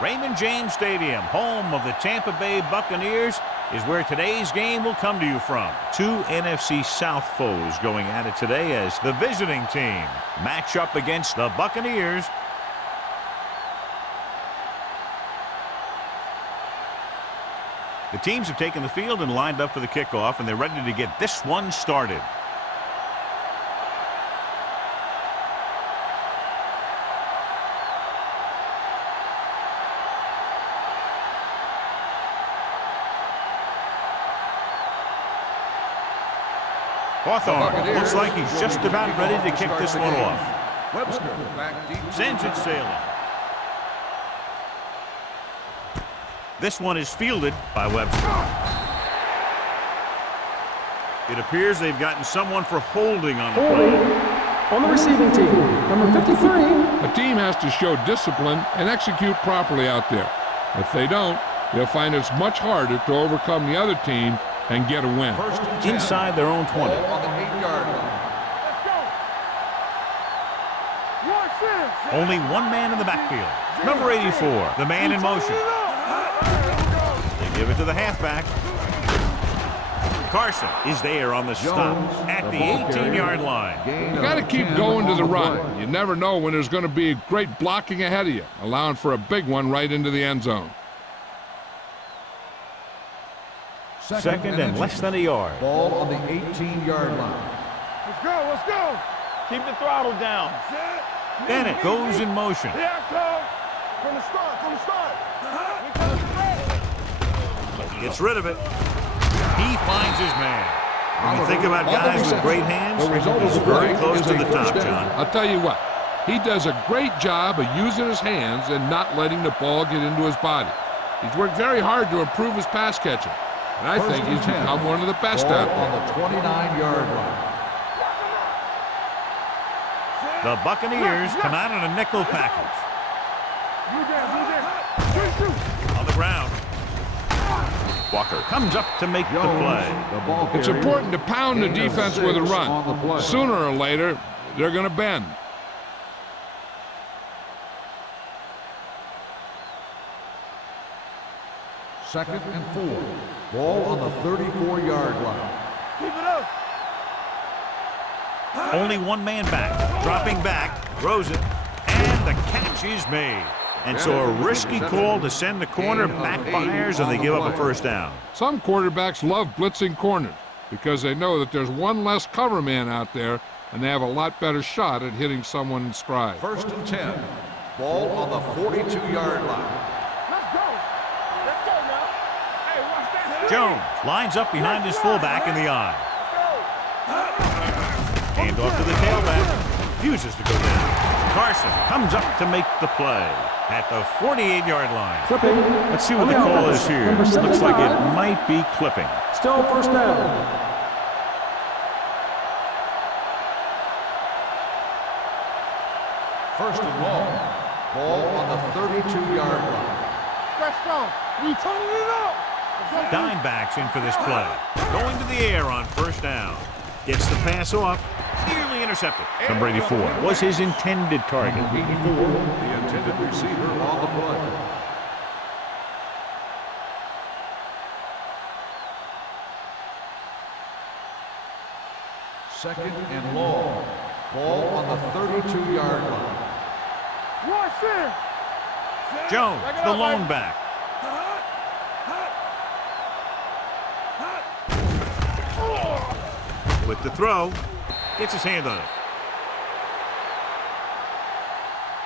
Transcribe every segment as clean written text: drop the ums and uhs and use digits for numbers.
Raymond James Stadium, home of the Tampa Bay Buccaneers, is where today's game will come to you from. Two NFC South foes going at it today as the visiting team match up against the Buccaneers. The teams have taken the field and lined up for the kickoff, and they're ready to get this one started. Hawthorne looks like he's just about ready to kick this one off. Webster back deep. Sends it sailing. This one is fielded by Webster. It appears they've gotten someone for holding on the play. On the receiving team, number 53. A team has to show discipline and execute properly out there. If they don't, they'll find it's much harder to overcome the other team and get a win. Inside their own 20. On the 8-yard line. Only one man in the backfield. Number 84, the man in motion. They give it to the halfback. Carson is there on the stop at the 18-yard line. You got to keep going to the run. You never know when there's going to be great blocking ahead of you, allowing for a big one right into the end zone. Second and less than a yard. Ball on the 18-yard line. Let's go, let's go. Keep the throttle down. Bennett goes in motion. Here I come. From the start. Gets rid of it. He finds his man. When you think about guys with great hands, he's very close to the top, John. I'll tell you what, he does a great job of using his hands and not letting the ball get into his body. He's worked very hard to improve his pass catching, and I think he's become one of the best out there. On the 29-yard line. The Buccaneers come out in a nickel package. On the ground. Walker comes up to make the play. It's important to pound the defense with a run. Sooner or later, they're going to bend. Second and 4. Ball on the 34-yard line. Keep it up. Only one man back. Dropping back. Throws it. And the catch is made. And so a risky call to send the corner backfires, and they give up a first down. Some quarterbacks love blitzing corners because they know that there's one less cover man out there, and they have a lot better shot at hitting someone in stride. First and 10. Ball on the 42-yard line. Let's go. Let's go now. Hey, watch that. Jones lines up behind his fullback in the eye. Hand off to the tailback. Refuses to go down. Carson comes up to make the play at the 48-yard line. Clipping. Let's see what the call is here. Looks like it might be clipping. Still first down. First and long. Ball on the 32-yard line. Stretch strong. We turning it up. Dime backs in for this play. Going to the air on first down. Gets the pass off. Nearly intercepted. Number 84 was his intended target. 84, the intended receiver on the play. Second and long. Ball on the 32-yard line. Watch it. Jones, the lone back. With the throw, gets his hand on it.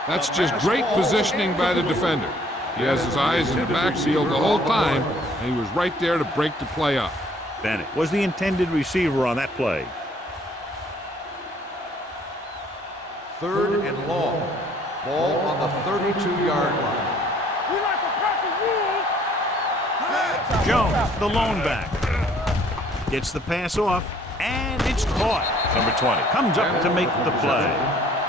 That's just great positioning by the defender. He has his eyes in the backfield the whole time, and he was right there to break the play up. Bennett was the intended receiver on that play. Third and long. Ball on the 32-yard line. We like to practice rules. Jones, the lone back. Gets the pass off, and it's caught. Number 20 comes up to make the play.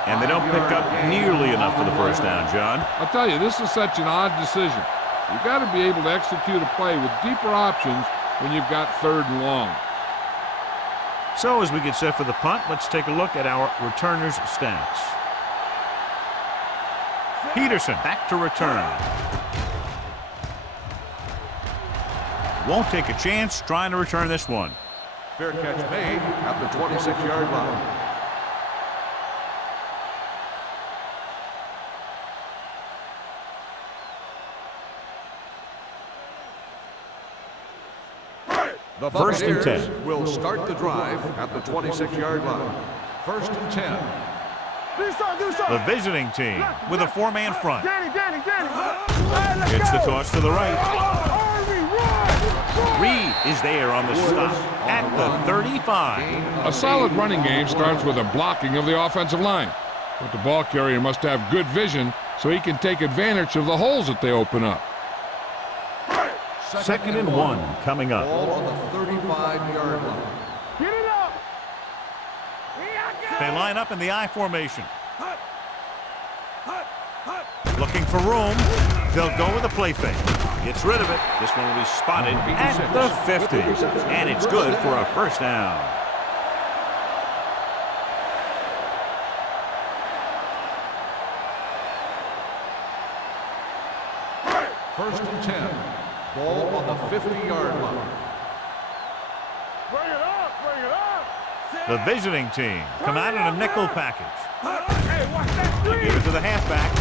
And they don't pick up nearly enough for the first down, John. I'll tell you, this is such an odd decision. You've got to be able to execute a play with deeper options when you've got third and long. So as we get set for the punt, let's take a look at our returners' stats. Peterson back to return. Won't take a chance trying to return this one. Fair catch made at the 26-yard line. The First and 10. Will start the drive at the 26-yard line. First and 10. The visiting team with a four-man front. Danny. Gets the toss to the right. Reed is there on the stop at the 35. A solid running game starts with a blocking of the offensive line. But the ball carrier must have good vision so he can take advantage of the holes that they open up. Second and 1 coming up. Ball on the 35-yard line. Get it up. They line up in the I formation. Looking for room. They'll go with a play fake. Gets rid of it. This one will be spotted at the 50. And it's good for a first down. First and 10. Ball on the 50-yard line. Bring it up. The visiting team come out in a nickel package. Hey, watch that They screen. give it to the halfback.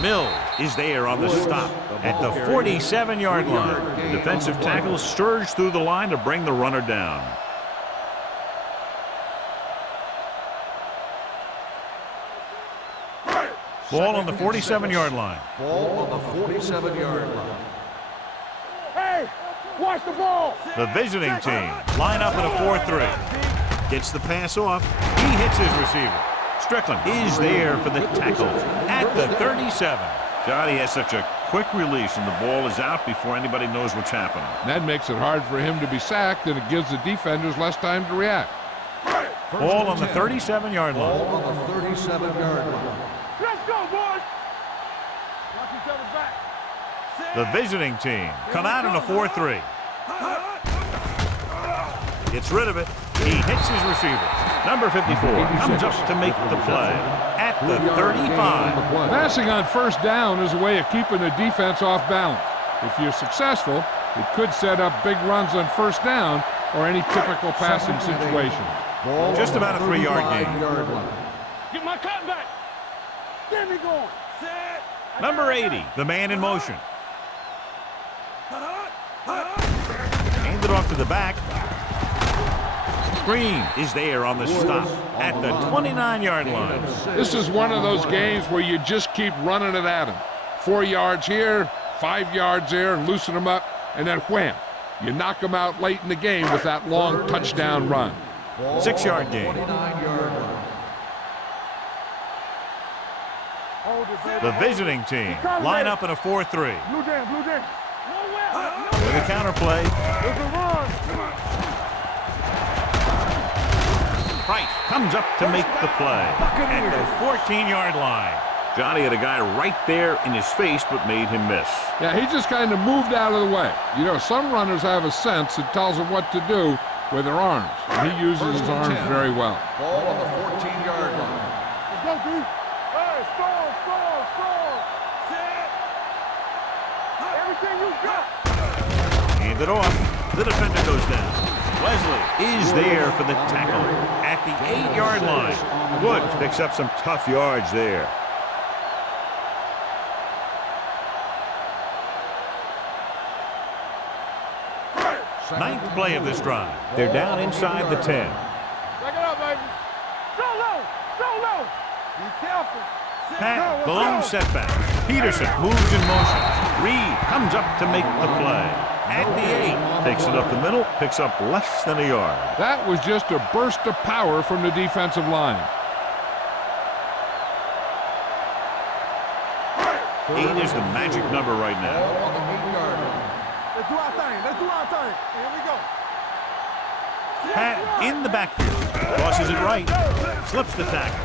Mills is there on the stop at the 47-yard line. The defensive tackle surged through the line to bring the runner down. Ball on the 47-yard line. Ball on the 47-yard line. Hey, watch the ball. The visiting team line up in a 4-3. Gets the pass off. He hits his receiver. Strickland is there for the tackle at the 37. God, he has such a quick release, and the ball is out before anybody knows what's happening. That makes it hard for him to be sacked, and it gives the defenders less time to react. Ball on the 37-yard Ball line. on the 37-yard line. Let's go, boys. Watch each other back. The visiting team come out in a 4-3. Gets rid of it. He hits his receiver. Number 54 comes up to make the play at the 35. Passing on first down is a way of keeping the defense off balance. If you're successful, it could set up big runs on first down or any typical passing situation. Ball Just on the about a 3-yard gain. 35-yard line. Get my cut back. Get me going. Set. Number 80, the man in motion. Hand it off to the back. Green is there on the stop at the 29-yard line. This is one of those games where you just keep running it at him. 4 yards here, 5 yards there, and loosen them up, and then wham. You knock them out late in the game with that long touchdown run. 6-yard gain. 29-yard line. The visiting team line up in a 4-3. Blue jam. With a counterplay. It's a run. Price comes up to make the play at the 14-yard line. Johnny had a guy right there in his face, but made him miss. Yeah, he just kind of moved out of the way. You know, some runners have a sense that tells them what to do with their arms. And he uses his arms very well. Ball on the 14-yard line. Let's go, D. Hey, score. Set. Everything you got. Hand it off. The defender goes down. Wesley is there for the tackle at the 8-yard line. Woods picks up some tough yards there. Ninth play of this drive. They're down inside the 10. Back it up, baby. So low. Be careful. Pat, the lone setback. Peterson moves in motion. Reed comes up to make the play at the 8. Takes it up the middle, picks up less than a yard. That was just a burst of power from the defensive line. 8 is the magic number right now. Ball on the 8-yard line. Let's do our thing. Here we go. Pat in the backfield. Crosses it right. Slips the tackle.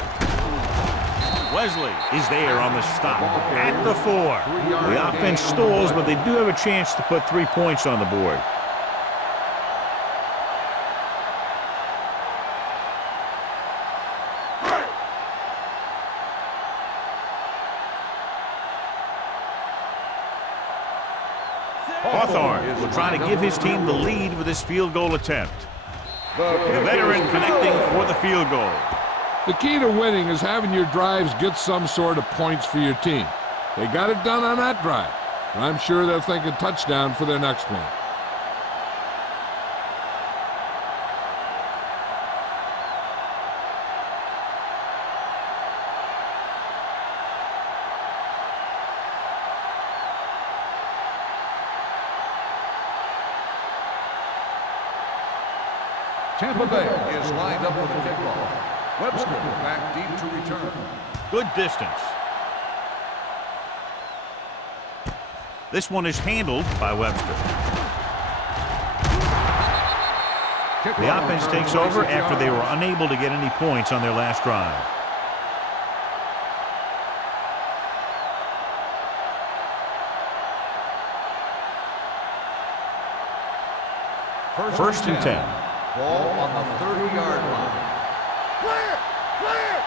Wesley is there on the stop at the 4. The offense stalls, but they do have a chance to put 3 points on the board. Hawthorne will try to give his team the lead with this field goal attempt. The veteran connecting for the field goal. The key to winning is having your drives get some sort of points for your team. They got it done on that drive, and I'm sure they're thinking touchdown for their next one. Tampa Bay is lined up for the kickoff. Webster back deep to return. Good distance. This one is handled by Webster. The offense takes over after they were unable to get any points on their last drive. First and 10. Ball on the 30-yard line. Clear! Clear!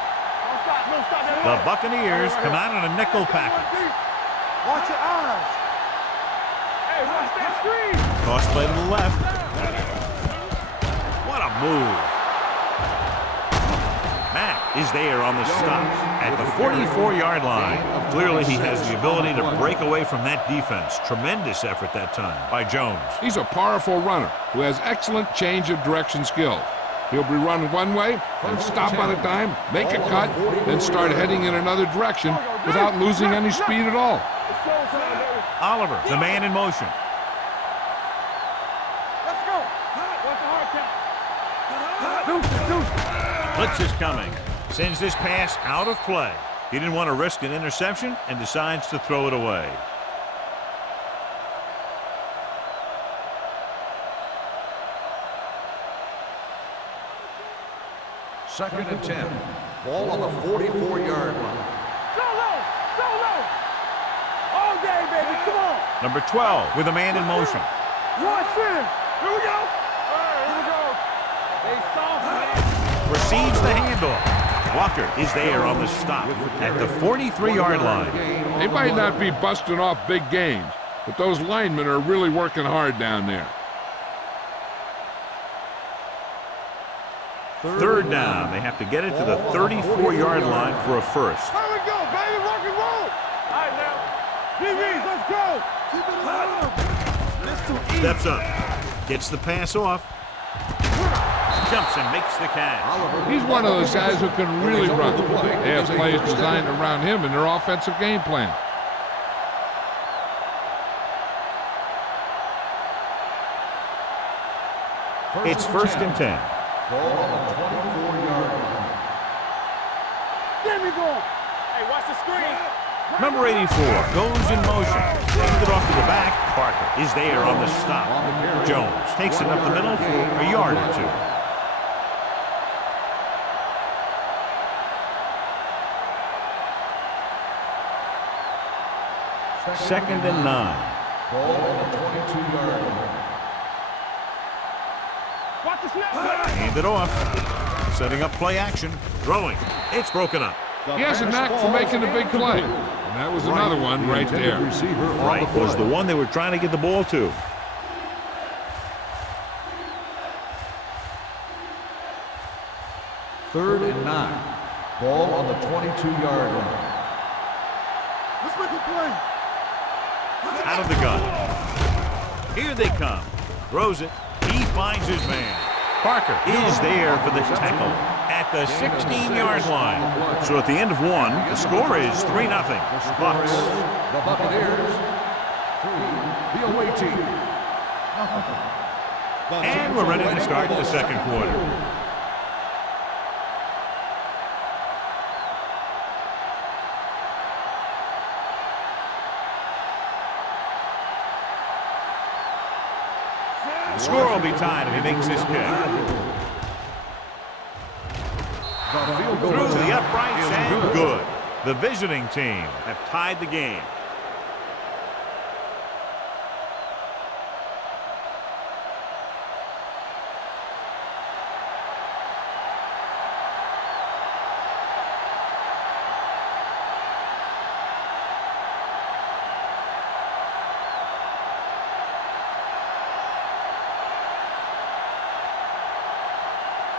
Don't stop, don't stop. The Buccaneers come out in a nickel package. Watch your eyes. Hey, watch that screen. Toss play to the left. What a move. Matt is there on the stop at the 44-yard line. Clearly he has the ability to break away from that defense. Tremendous effort that time by Jones. He's a powerful runner who has excellent change of direction skills. He'll be running one way and stop on a dime, make a cut, then start heading in another direction without losing any speed at all. Oliver, the man in motion. Let's go. What's the hard count? Blitz is coming. Sends this pass out of play. He didn't want to risk an interception and decides to throw it away. Second and 10. Ball on the 44-yard line. Solo! All day, baby, come on! Number 12 with a man in motion. Watch this! Here we go! Here we go! They soft, man! Receives the handoff. Walker is there on the stop at the 43-yard line. They might not be busting off big games, but those linemen are really working hard down there. Third down. They have to get it to the 34-yard line for a first. Here we go, baby! Rock and roll! All right, now. DBs, let's go! Keep it up! Steps up. Gets the pass off. Jumps and makes the catch. He's one of those guys who can really run. They have plays designed around him in their offensive game plan. It's first and 10. Ball on the 24-yard line. There we go! Hey, watch the screen! Number 84 goes in motion. Hands it off to the back. Parker is there on the stop. Jones takes it up the middle for a yard or two. Second and 9. Ball on the 22-yard line. Watch the snap! Hand it off. Setting up play action. Throwing. It's broken up. He has a knack for making a big play. And that was another one right there. Right was the one they were trying to get the ball to. Third and 9. Ball on the 22-yard line. Let's make a play! Out of the gun. Here they come. Throws it. He finds his man. Parker is there for the tackle at the 16-yard line. So at the end of one, the score is 3-0. Bucks. The Buccaneers. 3. The away team. And we're ready to start the second quarter. The score will be tied if he makes this kick. Through the uprights and good. The visiting team have tied the game.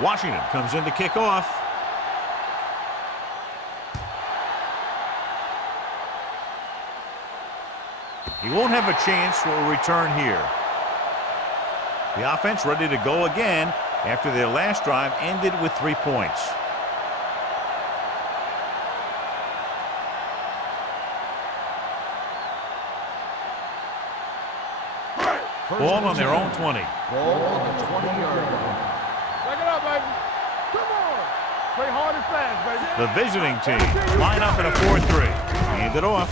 Washington comes in to kick off. He won't have a chance for a return here. The offense ready to go again after their last drive ended with 3 points. Ball on their own 20. Ball on the 20-yard line. Back it up, baby. Come on. Play hard and fast, baby. The visiting team line up in a 4-3. Hand it off.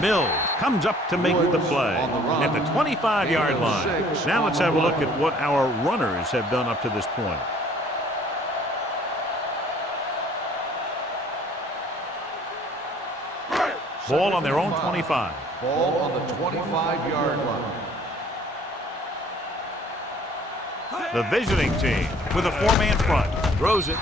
Mills comes up to make the play at the 25-yard line. Now let's have a look at what our runners have done up to this point. Ball on their own 25. Ball on the 25-yard line. The visiting team with a 4-man front throws it.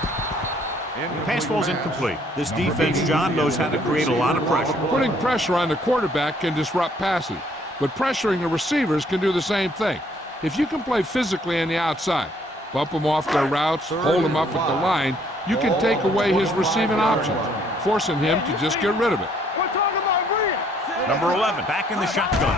The pass ball's incomplete. This defense, John, knows how to create a lot of pressure. Putting pressure on the quarterback can disrupt passes, but pressuring the receivers can do the same thing. If you can play physically on the outside, bump them off their routes, hold them up at the line, you can take away his receiving options, forcing him to just get rid of it. We're talking about Green. Number 11 back in the shotgun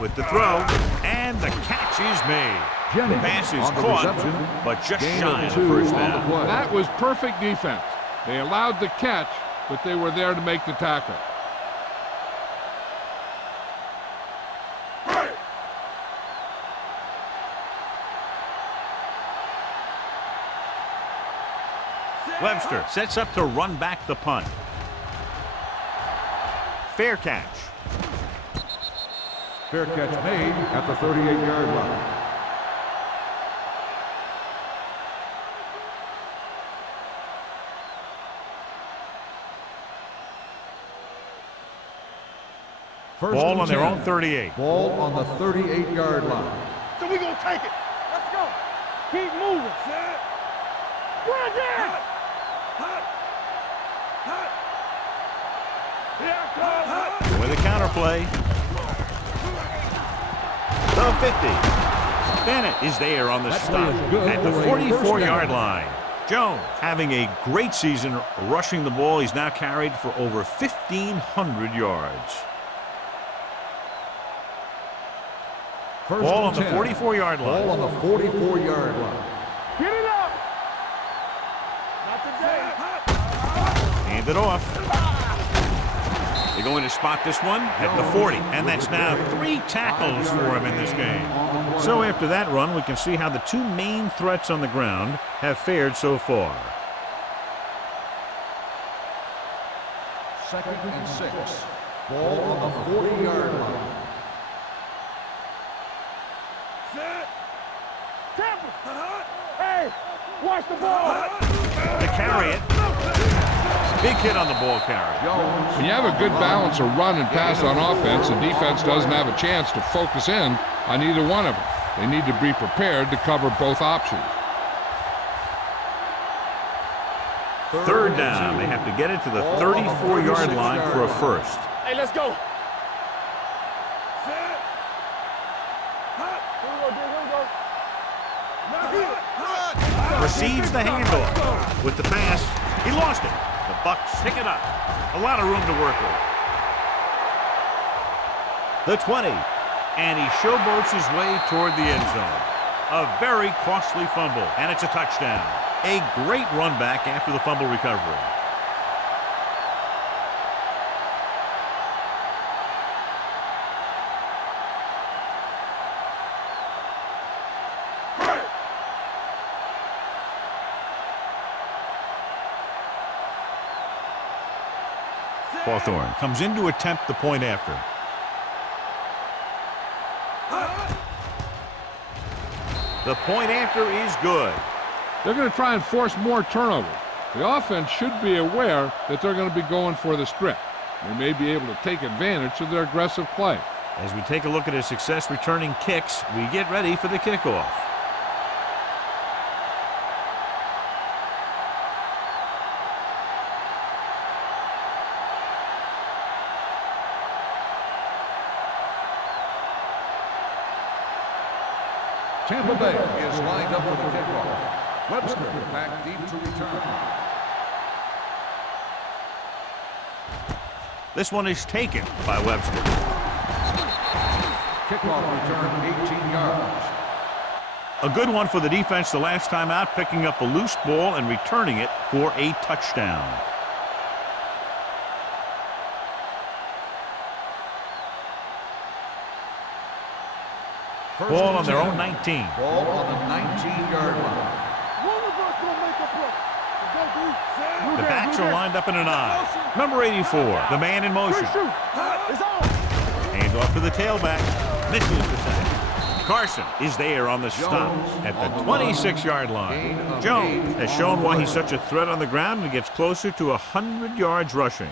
with the throw, and the catch is made. The pass is caught, but just shy of the first down. That was perfect defense. They allowed the catch, but they were there to make the tackle. Webster sets up to run back the punt. Fair catch. Fair catch made at the 38-yard line. Ball on their own 38. Ball on the 38-yard line. So we're going to take it. Let's go. Keep moving. Set. Run down. Here With a counter play. The 50. Bennett is there on the stop at the 44-yard line. Jones having a great season rushing the ball. He's now carried for over 1,500 yards. Ball on the 44-yard line. Ball on the 44-yard line. Get it up. Not today. Hand it off. They're going to spot this one at the 40, and that's now 3 tackles for him in this game. So after that run, we can see how the 2 main threats on the ground have fared so far. 2nd and 6. Ball on the 40-yard line. Set. Tampa. Hey, watch the ball. To carry it. Big hit on the ball carry. When you have a good balance of run and pass on offense, the defense doesn't have a chance to focus in on either one of them. They need to be prepared to cover both options. 3rd down. They have to get it to the 34-yard line for a first. Hey, let's go. Set. Receives the handoff. With the pass, he lost it. The Bucks pick it up. A lot of room to work with. The 20. And he showboats his way toward the end zone. A very costly fumble, and it's a touchdown. A great run back after the fumble recovery. Hawthorne comes in to attempt the point after. The point after is good. They're going to try and force more turnovers. The offense should be aware that they're going to be going for the strip. They may be able to take advantage of their aggressive play. As we take a look at his success returning kicks, we get ready for the kickoff. Tampa Bay is lined up for the kickoff. Webster back deep to return. This one is taken by Webster. Kickoff return 18 yards. A good one for the defense the last time out, picking up a loose ball and returning it for a touchdown. Ball on their own 19. Ball on the 19-yard line. The backs are lined up in an I. Number 84, the man in motion. Hand off to the tailback. Misses the sack. Carson is there on the stop at the 26-yard line. Jones has shown why he's such a threat on the ground and gets closer to 100 yards rushing.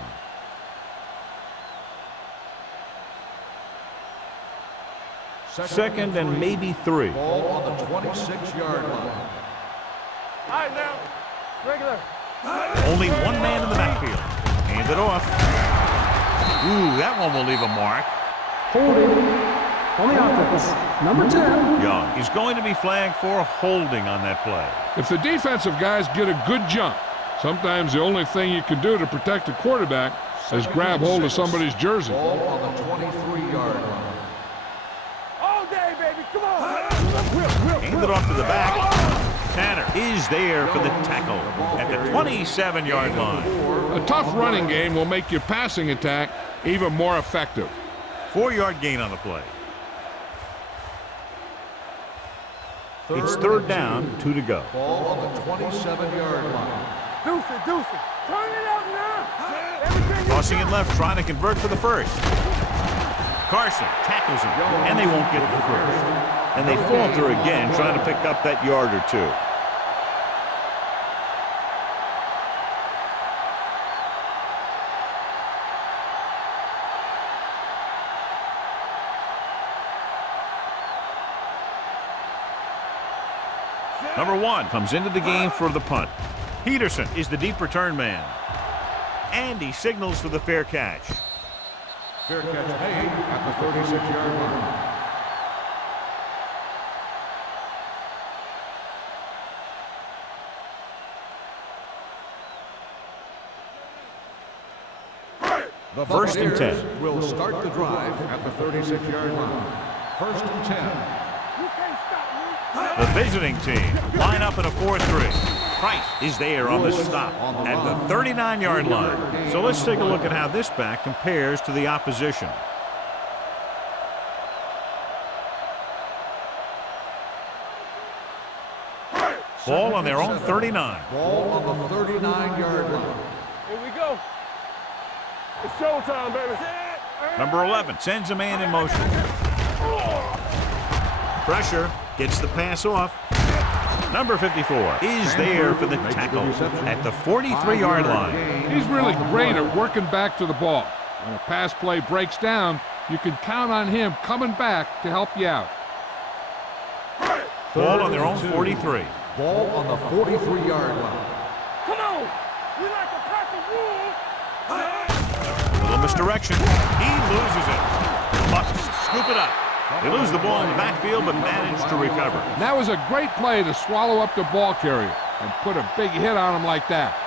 Second and maybe 3. Ball on the 26-yard line. All right, now. Regular. Only one man in the backfield. Hand it off. Ooh, that one will leave a mark. Holding on the offense. Number 10. Young is going to be flagged for holding on that play. If the defensive guys get a good jump, sometimes the only thing you can do to protect a quarterback is grab hold of somebody's jersey. Ball on the 23-yard line. All day, baby. Come on. Hand it off to the back. Tanner is there for the tackle at the 27-yard line. A tough running game will make your passing attack even more effective. 4-yard gain on the play. It's third down, 2 to go. Ball on the 27-yard line. Deuce it. Turn it up now. Everything Crossing it left, trying to convert for the first. Carson tackles him, and they won't get the first. And they falter again, trying to pick up that yard or two. Number 1 comes into the game for the punt. Peterson is the deep return man. And he signals for the fair catch. Fair catch made at the 36-yard line. The First and 10. Buccaneers will start the drive at the 36-yard line. First and 10. You can't stop me. The visiting team line up in a 4-3. Price is there on the stop at the 39-yard line. So let's take a look at how this back compares to the opposition. Ball on their own 39. Ball on the 39-yard line. Here we go. It's showtime, baby. Number 11 sends a man in motion. Pressure, gets the pass off. Number 54 is there for the tackle at the 43-yard line. He's really great at working back to the ball. When a pass play breaks down, you can count on him coming back to help you out. Ball on their own 43. Ball on the 43-yard line. Come on. We like a pack of wolves. Little misdirection. He loses it. Bucks scoop it up. They lose the ball in the backfield, but manage to recover. That was a great play to swallow up the ball carrier and put a big hit on him like that.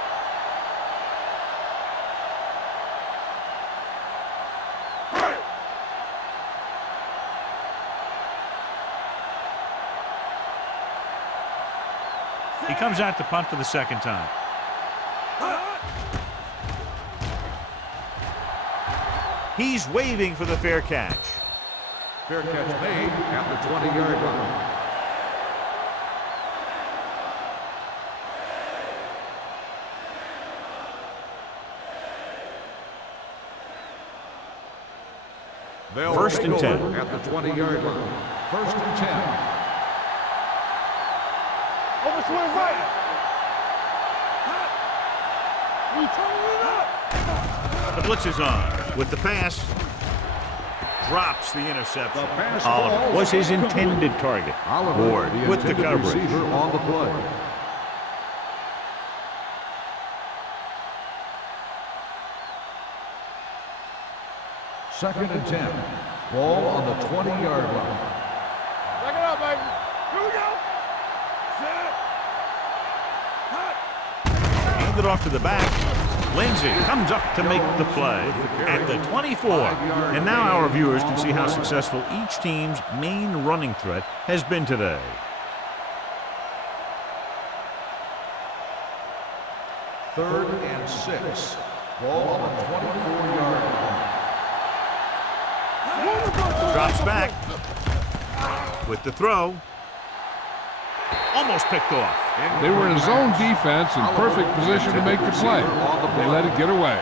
He comes out to punt for the second time. He's waving for the fair catch. Fair catch made at the 20-yard line. First and 10. At the 20-yard line. First and 10. Overswing right. We turn it up. The blitz is on. With the pass, drops the interception. pass Oliver falls. was his intended target. Ward with the intended coverage. receiver on the play. Second and 10. Ball on the 20-yard line. Back it up, baby. Here we go. Set. hand it off to the back. Lindsay comes up to make the play at the 24. And now our viewers can see how successful each team's main running threat has been today. Third and 6. Ball on the 24-yard line. Drops back with the throw. Almost picked off. They were in zone defense in perfect position to make the play. They let it get away.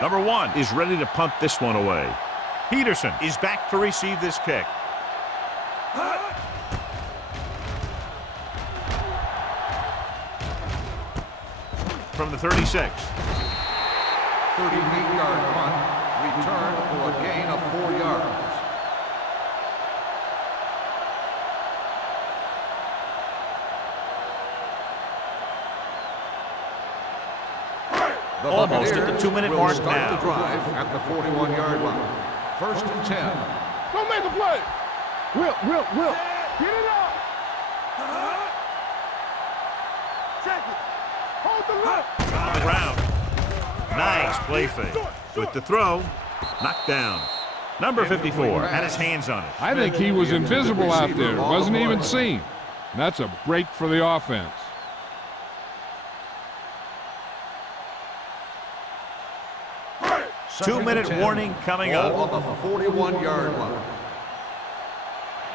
Number 1 is ready to punt this one away. Peterson is back to receive this kick. From the 36. 38-yard punt, return for a gain of 4 yards. The Almost at the Buccaneers 2-minute will mark start now. the drive at the 41-yard line. First and 10. Don't make a play. Will. Get it up. Check it. Hold the look. On the ground. Nice play fake. With the throw, knocked down. Number 54 had his hands on it. I think he was invisible out there. Wasn't even seen. And that's a break for the offense. Two-minute warning coming Ball up. on the 41-yard line.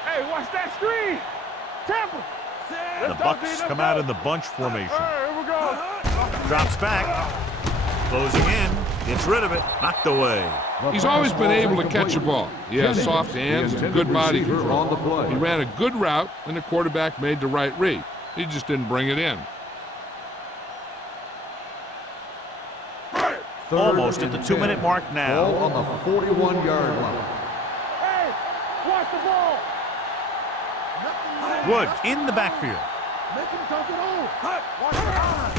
Hey, watch that screen. Tampa. The Bucks come out in the bunch formation. Here we go. Drops back. Closing in. Gets rid of it. Knocked away. He's always been able to catch a ball. He has soft hands and good body control. He ran a good route, and the quarterback made the right read. He just didn't bring it in. Almost at the 2-minute mark Ball now. on the 41-yard line. Hey, watch the ball. Woods in the backfield. Make him dump it on. Watch the line.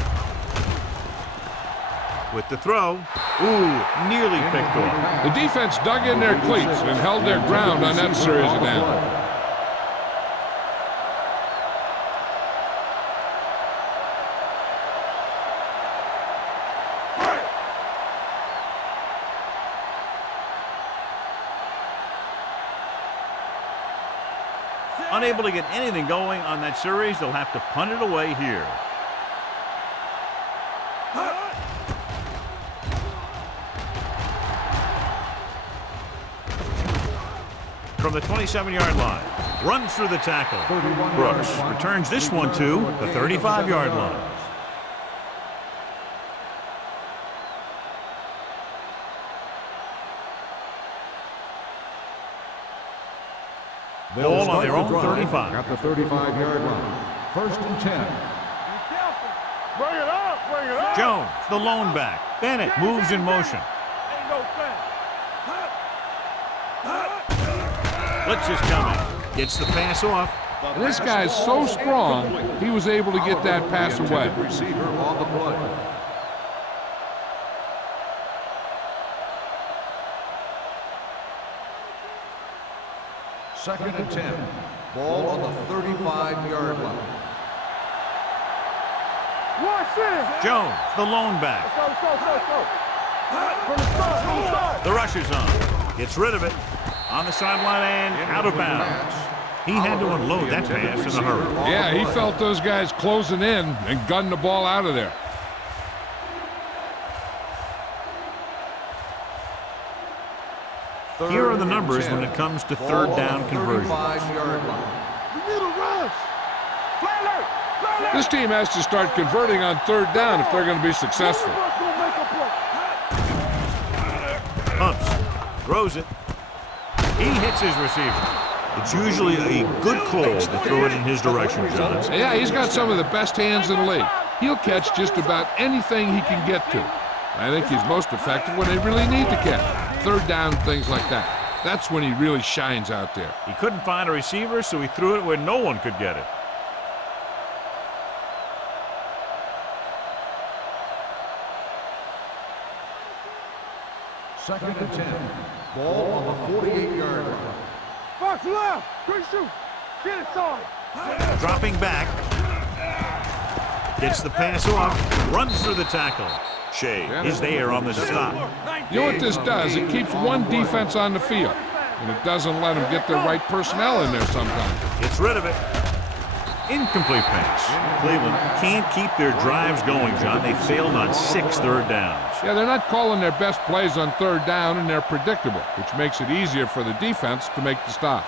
With the throw. Ooh, nearly picked off. The defense dug in their cleats and held their ground on that series of downs. Unable to get anything going on that series, they'll have to punt it away here. From the 27-yard line, runs through the tackle. Brooks returns this one to the 35-yard line. Ball on their own 35. At the 35-yard line. First and 10. Bring it up. Bring it up. Jones, the lone back. Bennett moves in motion. Ain't no thing. Blitz is coming. Gets the pass off. This guy's so strong, he was able to get that pass away. Receiver on the play. Second and 10. Ball on the 35-yard line. Watch this. Jones, the lone back. Let's go. From the start. The rush is on. Gets rid of it. On the sideline and out of bounds. He had to unload that pass in a hurry. Yeah, he felt those guys closing in and gunned the ball out of there. Here are the numbers when it comes to third down conversions. 35-yard line. We need a rush. Play alert. This team has to start converting on third down if they're going to be successful. Pumps. Throws it. He hits his receiver. It's usually a good call to throw it in his direction, John. Yeah, he's got some of the best hands in the league. He'll catch just about anything he can get to. I think he's most effective when they really need to catch. Third down, things like that. That's when he really shines out there. He couldn't find a receiver, so he threw it where no one could get it. 2nd and 10. Ball on the 48-yard line. Box left. Quick shoot. Get it, son. Dropping back. Gets the pass off. Runs through the tackle. Shea is there on the stop. You know what this does? It keeps one defense on the field, and it doesn't let them get the right personnel in there sometimes. Gets rid of it. Incomplete pass. Cleveland can't keep their drives going, John. They failed on 6 third downs. Yeah, they're not calling their best plays on third down, and they're predictable, which makes it easier for the defense to make the stop.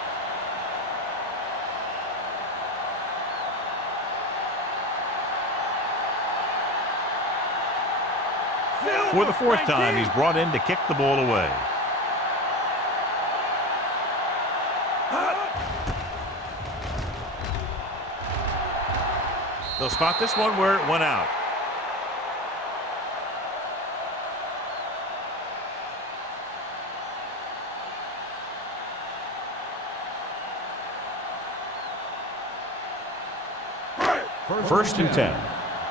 For the 4th time, he's brought in to kick the ball away. They'll spot this one where it went out. First and 10.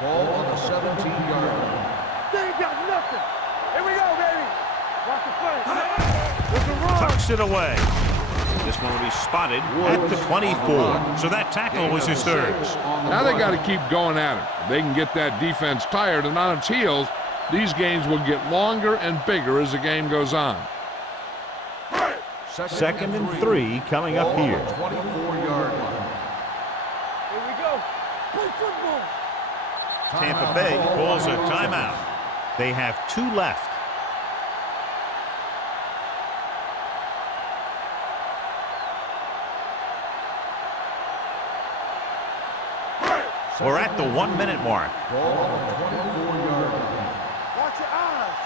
Ball on the 17-yard line. They ain't got nothing. Here we go, baby. Watch the flank. There's a run. Tucks it away. This one will be spotted at the 24. So that tackle was his 3rd. Now they got to keep going at it. If they can get that defense tired and on its heels, these games will get longer and bigger as the game goes on. 2nd and 3 coming up here. 24-yard line. Here we go. Play football. Tampa Bay calls a timeout. They have 2 left. We're at the 1-minute mark. Ball on the 24-yard line. Watch your eyes.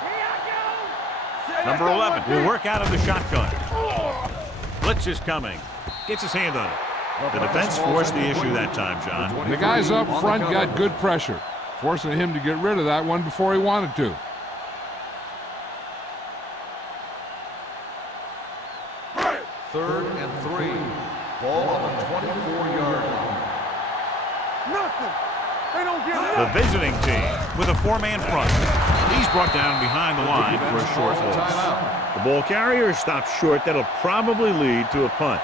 Here I go. Number 11 will work out of the shotgun. Blitz is coming. Gets his hand on it. The defense forced the issue that time, John. The guys up front got good pressure, forcing him to get rid of that one before he wanted to. Third and 3. Ball on the 24-yard line. Nothing. They don't get The nothing. visiting team with a 4-man front. He's brought down behind the line for a short loss. The ball carrier stops short. That'll probably lead to a punt.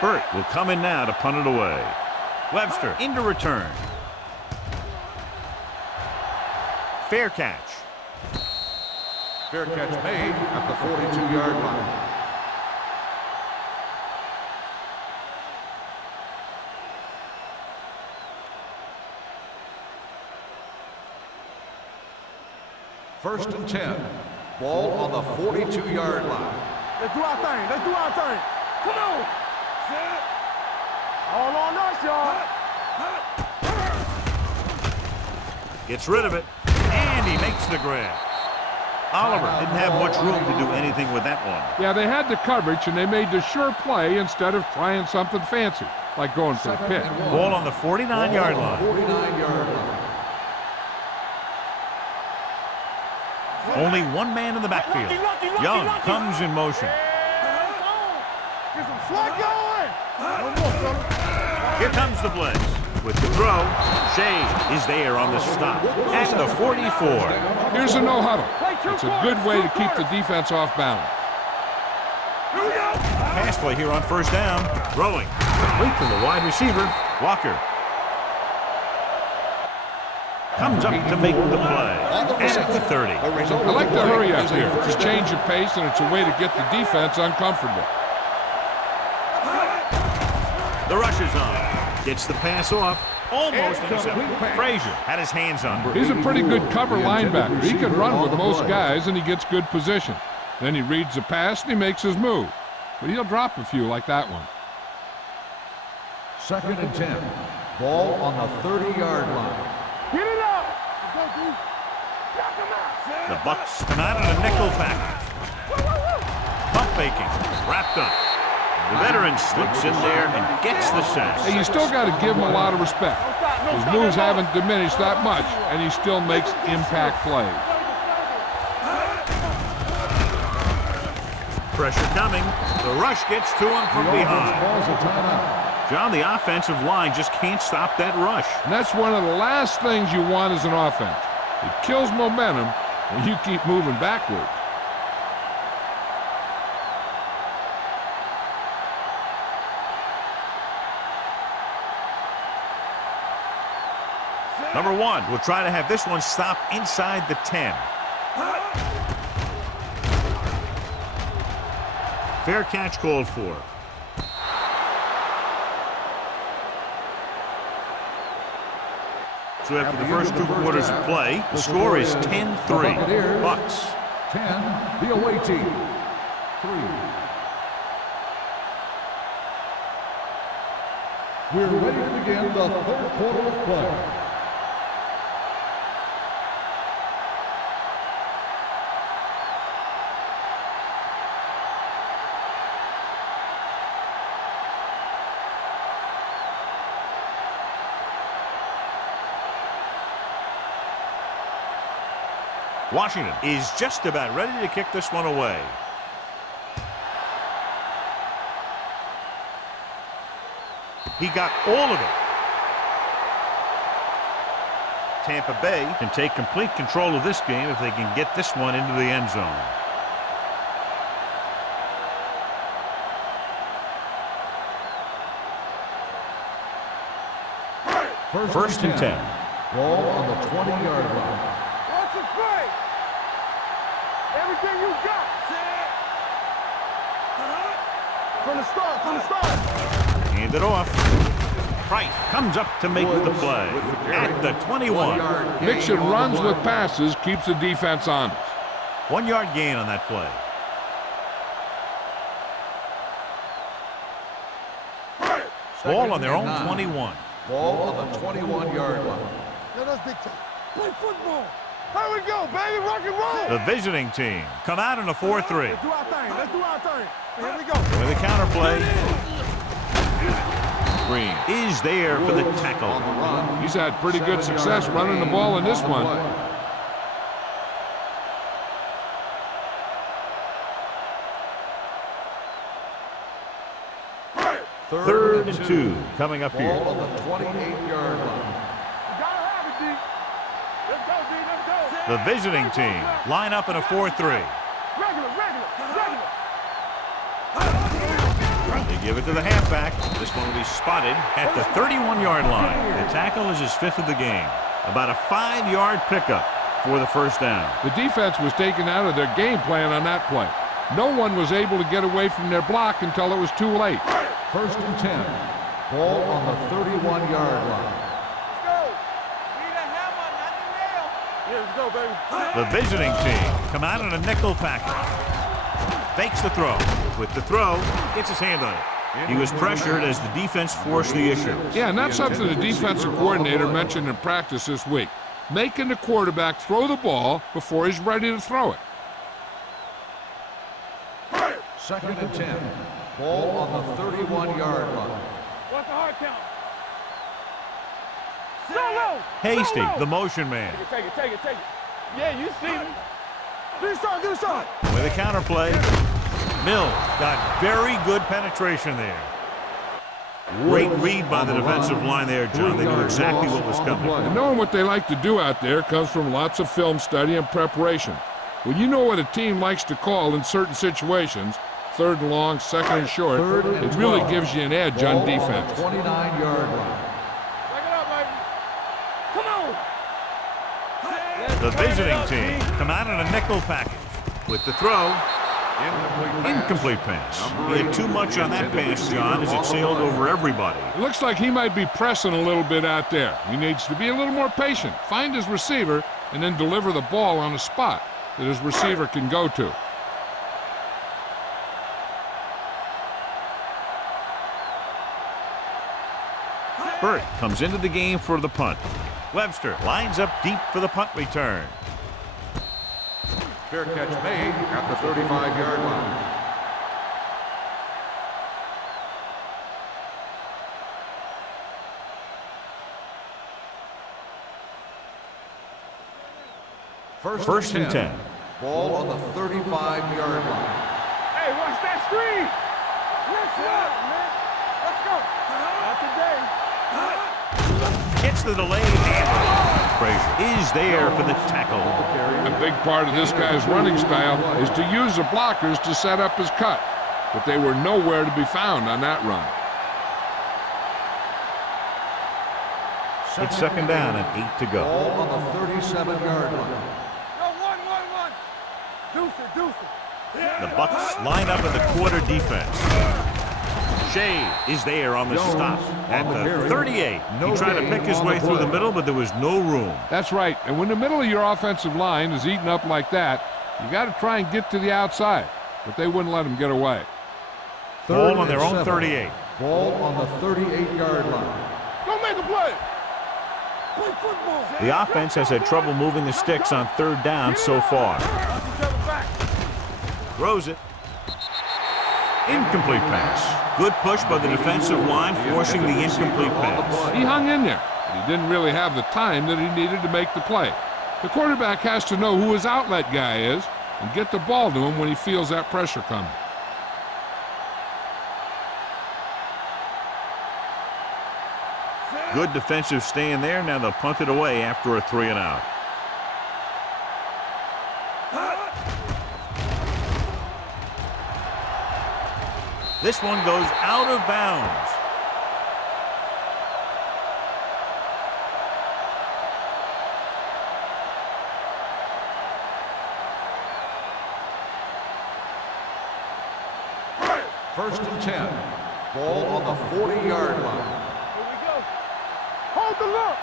Burt will come in now to punt it away. Webster into return. Fair catch. Fair catch made at the 42-yard line. First and 10. Ball on the 42-yard line. Let's do our thing. Let's do our thing. Come on. All on us, y'all. Gets rid of it, and he makes the grab. Oliver didn't have much room to do anything with that one. Yeah, they had the coverage, and they made the sure play instead of trying something fancy, like going for the pick. Ball on the 49-yard line. 49-yard line. Only one man in the backfield. Young comes in motion. Get some slack going. No more, fella. Here comes the blitz. With the throw, Shea is there on the stop at the 44. Here's a no huddle. It's a good way to keep the defense off balance. Here we go. Pass play here on first down. Throwing. Complete to the wide receiver, Walker. Comes up to make the play at the 30. I like the hurry up here. It's a change of pace, and it's a way to get the defense uncomfortable. The rush is on. Gets the pass off. Almost intercepted. Frazier had his hands on it. He's a pretty good cover linebacker. He can run with most guys, and he gets good position. Then he reads the pass, and he makes his move. But he'll drop a few like that one. Second and 10. Ball on the 30-yard line. Get it up. Let's go, dude. Knock him out. The Bucks come out in a nickel package. Pump faking. Wrapped up. The veteran slips in there and gets the sack. Hey, you still got to give him a lot of respect. His moves haven't diminished that much, and he still makes impact plays. Pressure coming. The rush gets to him from behind. Calls a timeout. John, the offensive line just can't stop that rush. And that's one of the last things you want as an offense. It kills momentum when you keep moving backwards. Number 1 will try to have this one stop inside the 10. Fair catch called for. So after the first 2 quarters of play, the score is 10-3. Bucks. 10, the away team. 3. We're ready to begin the third quarter of play. Washington is just about ready to kick this one away. He got all of it. Tampa Bay can take complete control of this game if they can get this one into the end zone. First and 10. Ball on the 20-yard line. What's the play? Everything you got. From the start. Hand it off. Price comes up to make the play at the 21. Mixing runs with passes keeps the defense honest. 1 yard gain on that play. Ball on their own 21. Ball on the 21-yard line. Let us dictate. Play football. Here we go, baby. Rock and roll. The visiting team come out in a 4-3. Let's do our thing. Let's do our thing. Here we go. With a counter play. Green is there for the tackle. He's had pretty good success running the ball in this one. Third and 2 coming up here. Ball on the 28-yard line. You gotta have it, D. Let's go, D. Let's go. The visiting team line up in a 4-3. Regular. They give it to the halfback. This one will be spotted at the 31-yard line. The tackle is his 5th of the game. About a 5-yard pickup for the first down. The defense was taken out of their game plan on that play. No one was able to get away from their block until it was too late. First and 10. Ball on the 31-yard line. Let's go. Need a hammer, not the nail. Yeah, let's go, baby. The visiting team come out in a nickel package. Fakes the throw. With the throw, gets his hand on it. He was pressured as the defense forced the issue. Yeah, and that's something the defensive coordinator mentioned in practice this week. Making the quarterback throw the ball before he's ready to throw it. Second and 10. Ball on the 31-yard line. What's the hard count? Solo. Hasty, the motion man. Take it. Yeah, you see me. Do the shot. With a counter play, Mills got very good penetration there. Great read by the defensive line there, John. They knew exactly what was coming. And knowing what they like to do out there comes from lots of film study and preparation. When you know what a team likes to call in certain situations, 3rd and long, 2nd and short, it really gives you an edge on defense. 29-yard line. Back it up, baby. Come on. The visiting team come out in a nickel package. With the throw, incomplete pass. He had too much on that pass, John, as it sailed over everybody. It looks like he might be pressing a little bit out there. He needs to be a little more patient, find his receiver, and then deliver the ball on a spot that his receiver can go to. Burt comes into the game for the punt. Webster lines up deep for the punt return. Fair catch made at the 35-yard line. First and 10. Ball on the 35-yard line. Hey, watch that screen. Let's go, man. Let's go. Not today. Gets the delayed handle. Frazier is there for the tackle. A big part of this guy's running style is to use the blockers to set up his cut, but they were nowhere to be found on that run. It's second down and 8 to go. Ball on the 37-yard line. No, one. Deuce it. The Bucks line up in the quarter defense. Shea is there on the stop at the 38. He tried to pick his way through the middle, but there was no room. That's right, and when the middle of your offensive line is eaten up like that, you got to try and get to the outside, but they wouldn't let him get away. Ball on their own 38. Ball on the 38-yard line. Don't make a play. Play football. The offense has had trouble moving the sticks on third down so far. Throws it. Incomplete pass. Good push by the defensive line, forcing the incomplete pass. He hung in there, but he didn't really have the time that he needed to make the play. The quarterback has to know who his outlet guy is and get the ball to him when he feels that pressure coming. Good defensive stand there. Now they'll punt it away after a 3-and-out. This one goes out of bounds. First and 10. Ball on the 40-yard line. Here we go. Hold the look.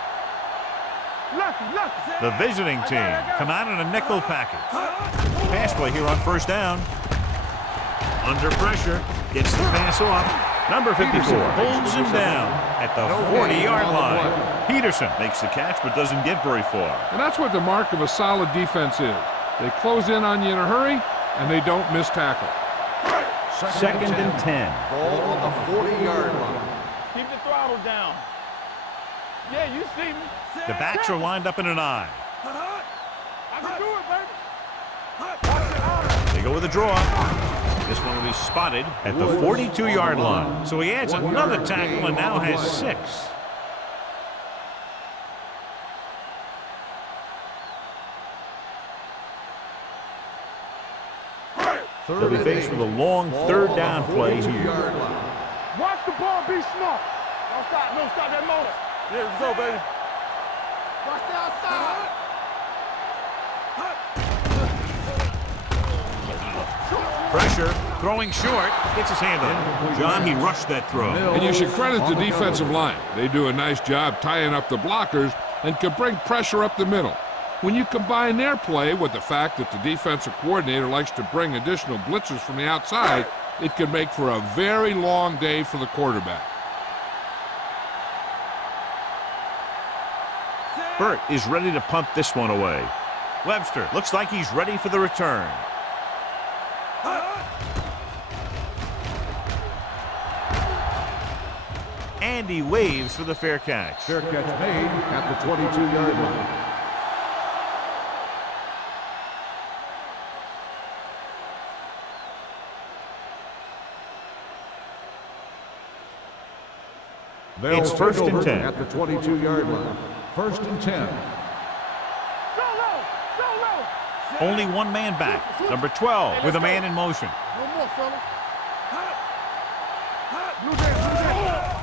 Lefty. The visiting team come out in a nickel package. Pass play here on first down. Under pressure. Gets the pass off. Number 54 holds him down at the 40-yard line. Peterson makes the catch but doesn't get very far. And that's what the mark of a solid defense is. They close in on you in a hurry, and they don't miss tackle. Second and 10. Ball on the 40-yard line. Keep the throttle down. Yeah, you see me. The backs are lined up in an eye. I can do it, baby. They go with a draw. This one will be spotted at the 42-yard line. So he adds another tackle and now has 6. They'll be faced with a long third down play here. Watch the ball, be smart. Don't stop that motor. Here we go, baby. Watch the outside. Pressure, throwing short, gets his hand on it. John, he rushed that throw. And you should credit the defensive line. They do a nice job tying up the blockers and can bring pressure up the middle. When you combine their play with the fact that the defensive coordinator likes to bring additional blitzers from the outside, it can make for a very long day for the quarterback. Burt is ready to punt this one away. Webster looks like he's ready for the return. And he waves for the fair catch. Fair catch made at the 22-yard line. It's first and 10. At the 22-yard line. First and 10. Only one man back. Number 12 with a man in motion. One more, fellas.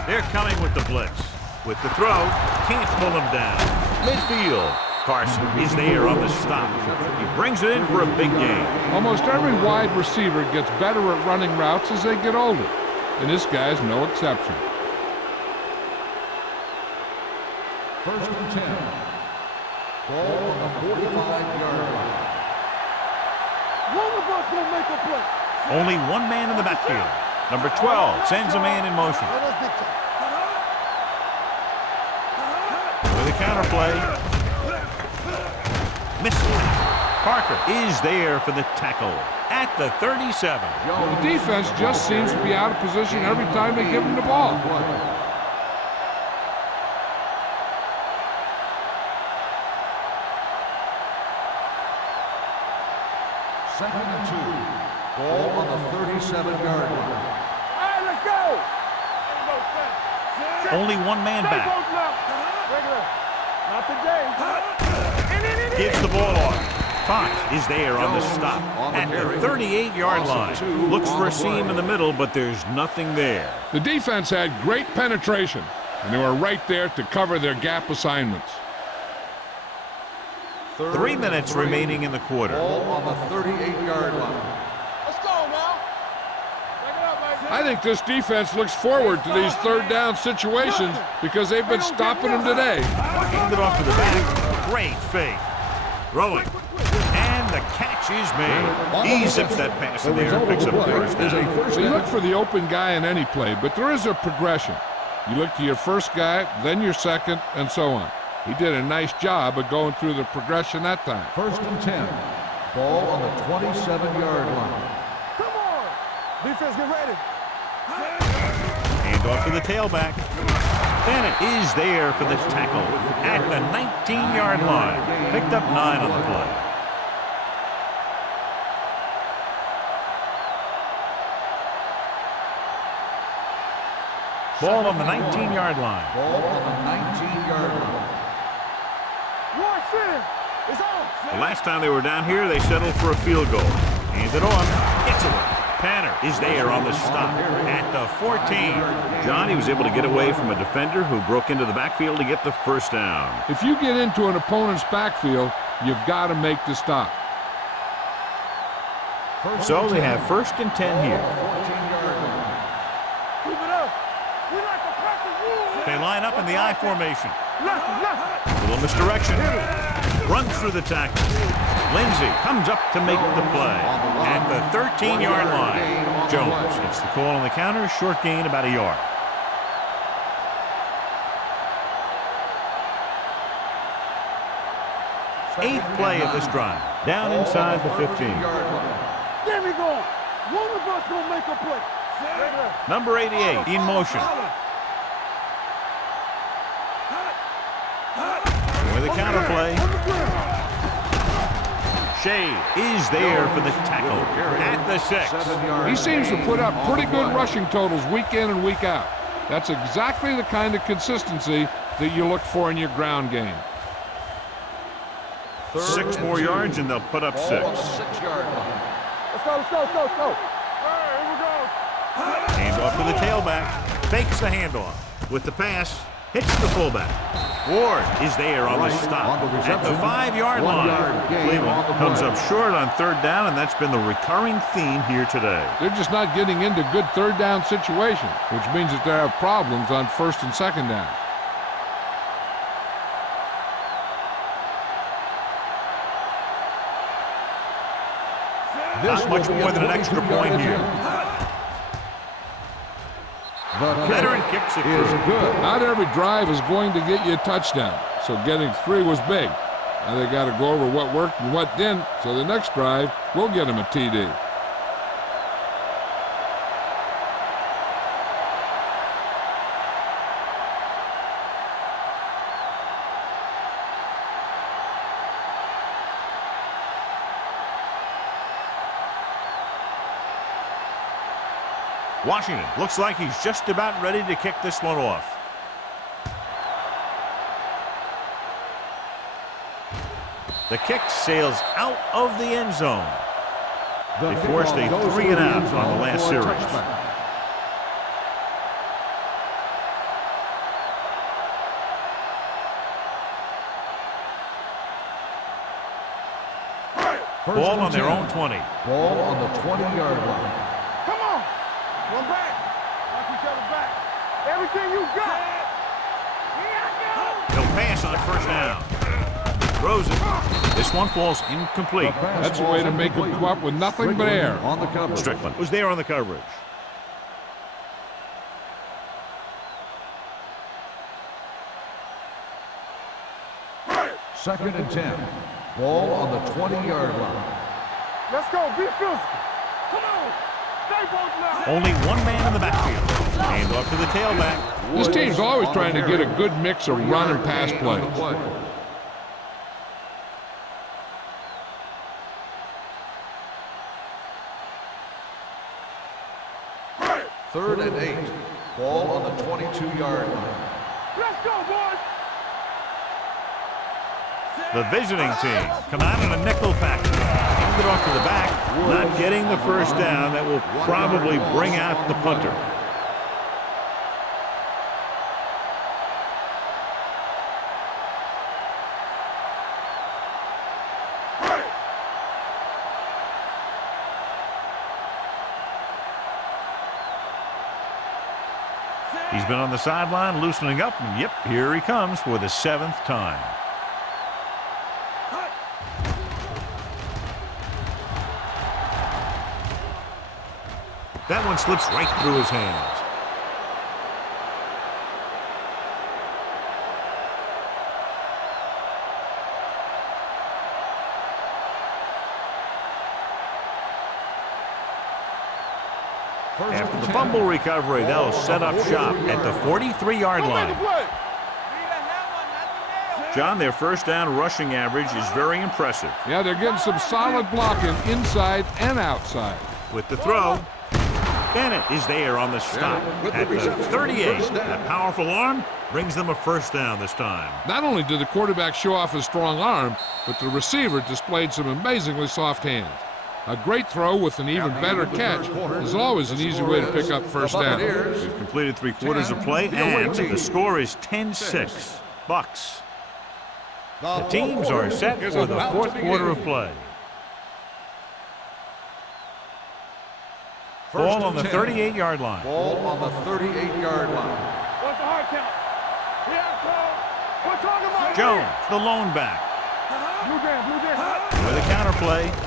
They're coming with the blitz. With the throw, can't pull him down. Midfield. Carson is there on the stop. He brings it in for a big gain. Almost every wide receiver gets better at running routes as they get older, and this guy's no exception. First and 10. Ball on the 45-yard line. One of us gonna make a play. Only one man in the backfield. Number 12 sends a man in motion. With a counterplay. Misses. Parker is there for the tackle at the 37. The defense just seems to be out of position every time they give him the ball. Second and 2. Ball on the 37-yard line. All right, let's go. Only one man back. Regular. Not today. Gives the ball off. Fox is there on the stop at the 38-yard line. Looks for a seam in the middle, but there's nothing there. The defense had great penetration, and they were right there to cover their gap assignments. 3 minutes remaining in the quarter. Ball on the 38-yard line. Let's go now. Back it up, baby. I think this defense looks forward to these third down situations because they've been stopping them today. Hand it off to the back. Great fake. Throwing. And the catch is made. He zips that pass in there and picks up the first down. So you look for the open guy in any play, but there is a progression. You look to your first guy, then your second, and so on. He did a nice job of going through the progression that time. 1st and 10. Ball on the 27-yard line. Come on. Defense, get ready. Hand off to the tailback. Bennett is there for the tackle at the 19-yard line. Picked up 9 on the play. Ball on the 19-yard line. Ball on the 19-yard line. One center. It's on. The last time they were down here, they settled for a field goal. Hands it off. Gets away. Panner is there on the stop at the 14. John, he was able to get away from a defender who broke into the backfield to get the first down. If you get into an opponent's backfield, you've got to make the stop. So they have 1st and 10 here. 14-yard line. Keep it up. We like to practice rules. They line up in the I formation. Left. Little misdirection. Runs through the tackle. Lindsey comes up to make the play at the 13-yard line. Jones gets the call on the counter. Short gain, about a yard. Eighth play of this drive. Down inside the 15. There we go. One of us gonna make a play. Regular. Number 88 in motion. With the counter play. Shea is there for the tackle at the 6. He seems to put up pretty good rushing totals week in and week out. That's exactly the kind of consistency that you look for in your ground game. 6 more yards and they'll put up 6. 6-yard line. Let's go. All right, here we go. Hand off to the tailback. Fakes the handoff. With the pass, hits the fullback. Ward is there on the stop at the 5-yard line. Cleveland comes up short on 3rd down, and that's been the recurring theme here today. They're just not getting into good 3rd down situations, which means that they have problems on 1st and 2nd down. Not much more than an extra point here. Veteran kicks it through. Not every drive is going to get you a touchdown, so getting 3 was big. Now they got to go over what worked and what didn't, so the next drive will get them a TD. Washington looks like he's just about ready to kick this one off. The kick sails out of the end zone. They forced a 3-and-out on the last series. Ball on their own 20. Ball on the 20-yard line. Come on. One back. Knock each other back. Everything you got. He'll pass on 1st down. Throws it. This one falls incomplete. That's a way to make him come up with nothing but air. On the cover. Strickland was there on the coverage. Second and 10. Ball on the 20-yard line. Let's go. Be physical. Come on. Stay both now. Only one man in the backfield. Hand off to the tailback. This team's always trying to get a good mix of run and pass plays. 3rd and 8. Ball on the 22-yard line. Let's go, boys. The visiting team come out in a nickel package. Hand it off to the back, not getting the first down. That will probably bring out the punter. He's been on the sideline loosening up, and yep, here he comes for the 7th time. That one slips right through his hands. After the fumble recovery, they'll set up shop at the 43-yard line. John, their first down rushing average is very impressive. Yeah, they're getting some solid blocking inside and outside. With the throw, Bennett is there on the stop at the 38. That powerful arm brings them a first down this time. Not only did the quarterback show off his strong arm, but the receiver displayed some amazingly soft hands. A great throw with an even better catch is always an easy way to pick up first down. We've completed 3 quarters of play, and the score is 10-6. Bucks. The teams are set for the 4th quarter of play. Ball on the 38-yard line. Ball on the 38-yard line. What's the hard count? We're talking about Jones, the lone back. Blue jam. With a counterplay.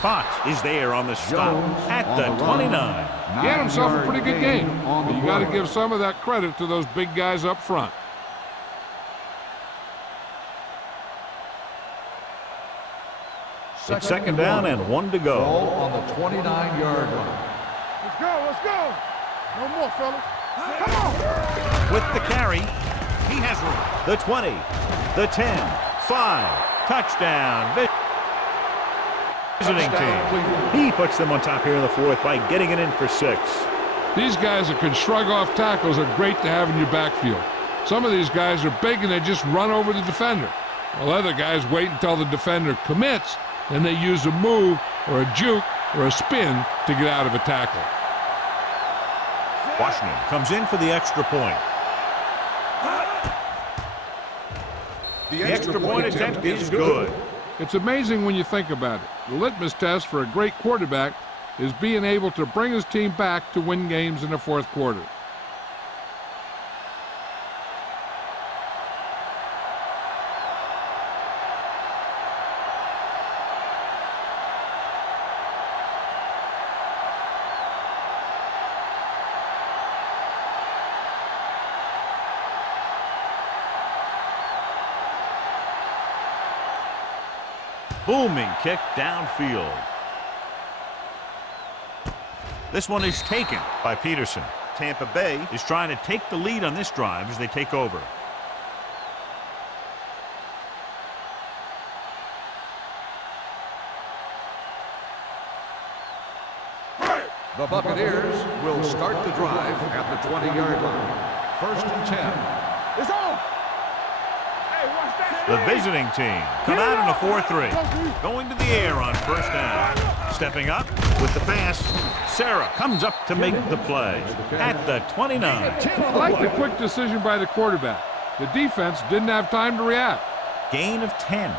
Fox is there on the stop at the 29. He had himself a pretty good game, but you got to give some of that credit to those big guys up front. It's 2nd down and 1 to go. Ball on the 29-yard line. Let's go. No more, fellas. Come on. With the carry, he has room. The 20, the 10, 5, touchdown. Visiting team. He puts them on top here in the 4th by getting it in for 6. These guys that can shrug off tackles are great to have in your backfield. Some of these guys are big and they just run over the defender, while other guys wait until the defender commits, and they use a move or a juke or a spin to get out of a tackle. Washington comes in for the extra point. The extra point attempt is good. It's amazing when you think about it. The litmus test for a great quarterback is being able to bring his team back to win games in the 4th quarter. Booming kick downfield. This one is taken by Peterson. Tampa Bay is trying to take the lead on this drive as they take over. The Buccaneers will start the drive at the 20-yard line. 1st and 10. It's on. Hey, watch that. The visiting team come out in a 4-3. Going to the air on 1st down. Stepping up with the pass. Sarah comes up to make the play at the 29. I like the quick decision by the quarterback. The defense didn't have time to react. Gain of 10.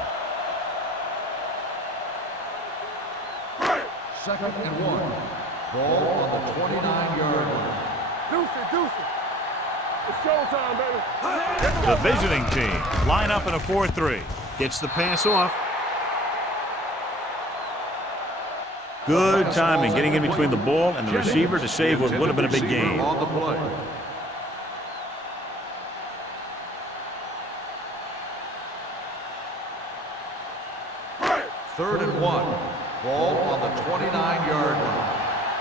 2nd and 1. Ball on the 29-yard line. Deuce it. It's showtime, baby. The visiting team line up in a 4-3. Gets the pass off. Good timing getting in between the ball and the receiver to save what would have been a big gain. On the play. Third and 1. Ball on the 29-yard line.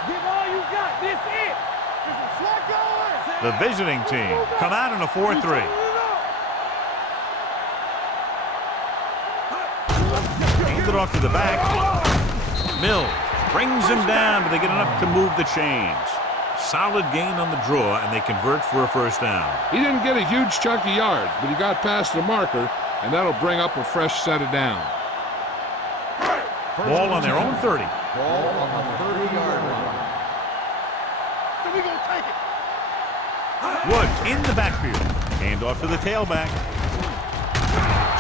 Give all you got. This it. This is Flacco. The visiting team come out in a 4-3. Hand it off to the back. Mills Brings him down, but they get enough to move the chains. Solid gain on the draw, and they convert for a first down. He didn't get a huge chunk of yards, but he got past the marker, and that'll bring up a fresh set of downs. Ball on their own 30. Ball on the 30-yard line. So we gonna take it. Woods in the backfield. Handoff to the tailback.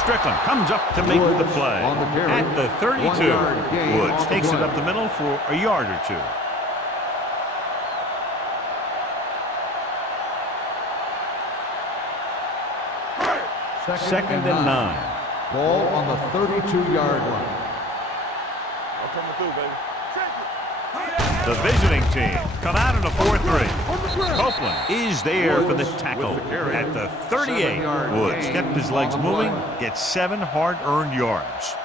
Strickland comes up to make the play. On the carry. At the 32. 1 yard gain Woods off the takes it play. up the middle for a yard or two. Second and 9. Ball on the 32-yard line. I'm coming through, baby. The visiting team come out in a 4-3. Copeland is there for the tackle at the 38. Woods kept his legs moving, gets 7 hard-earned yards.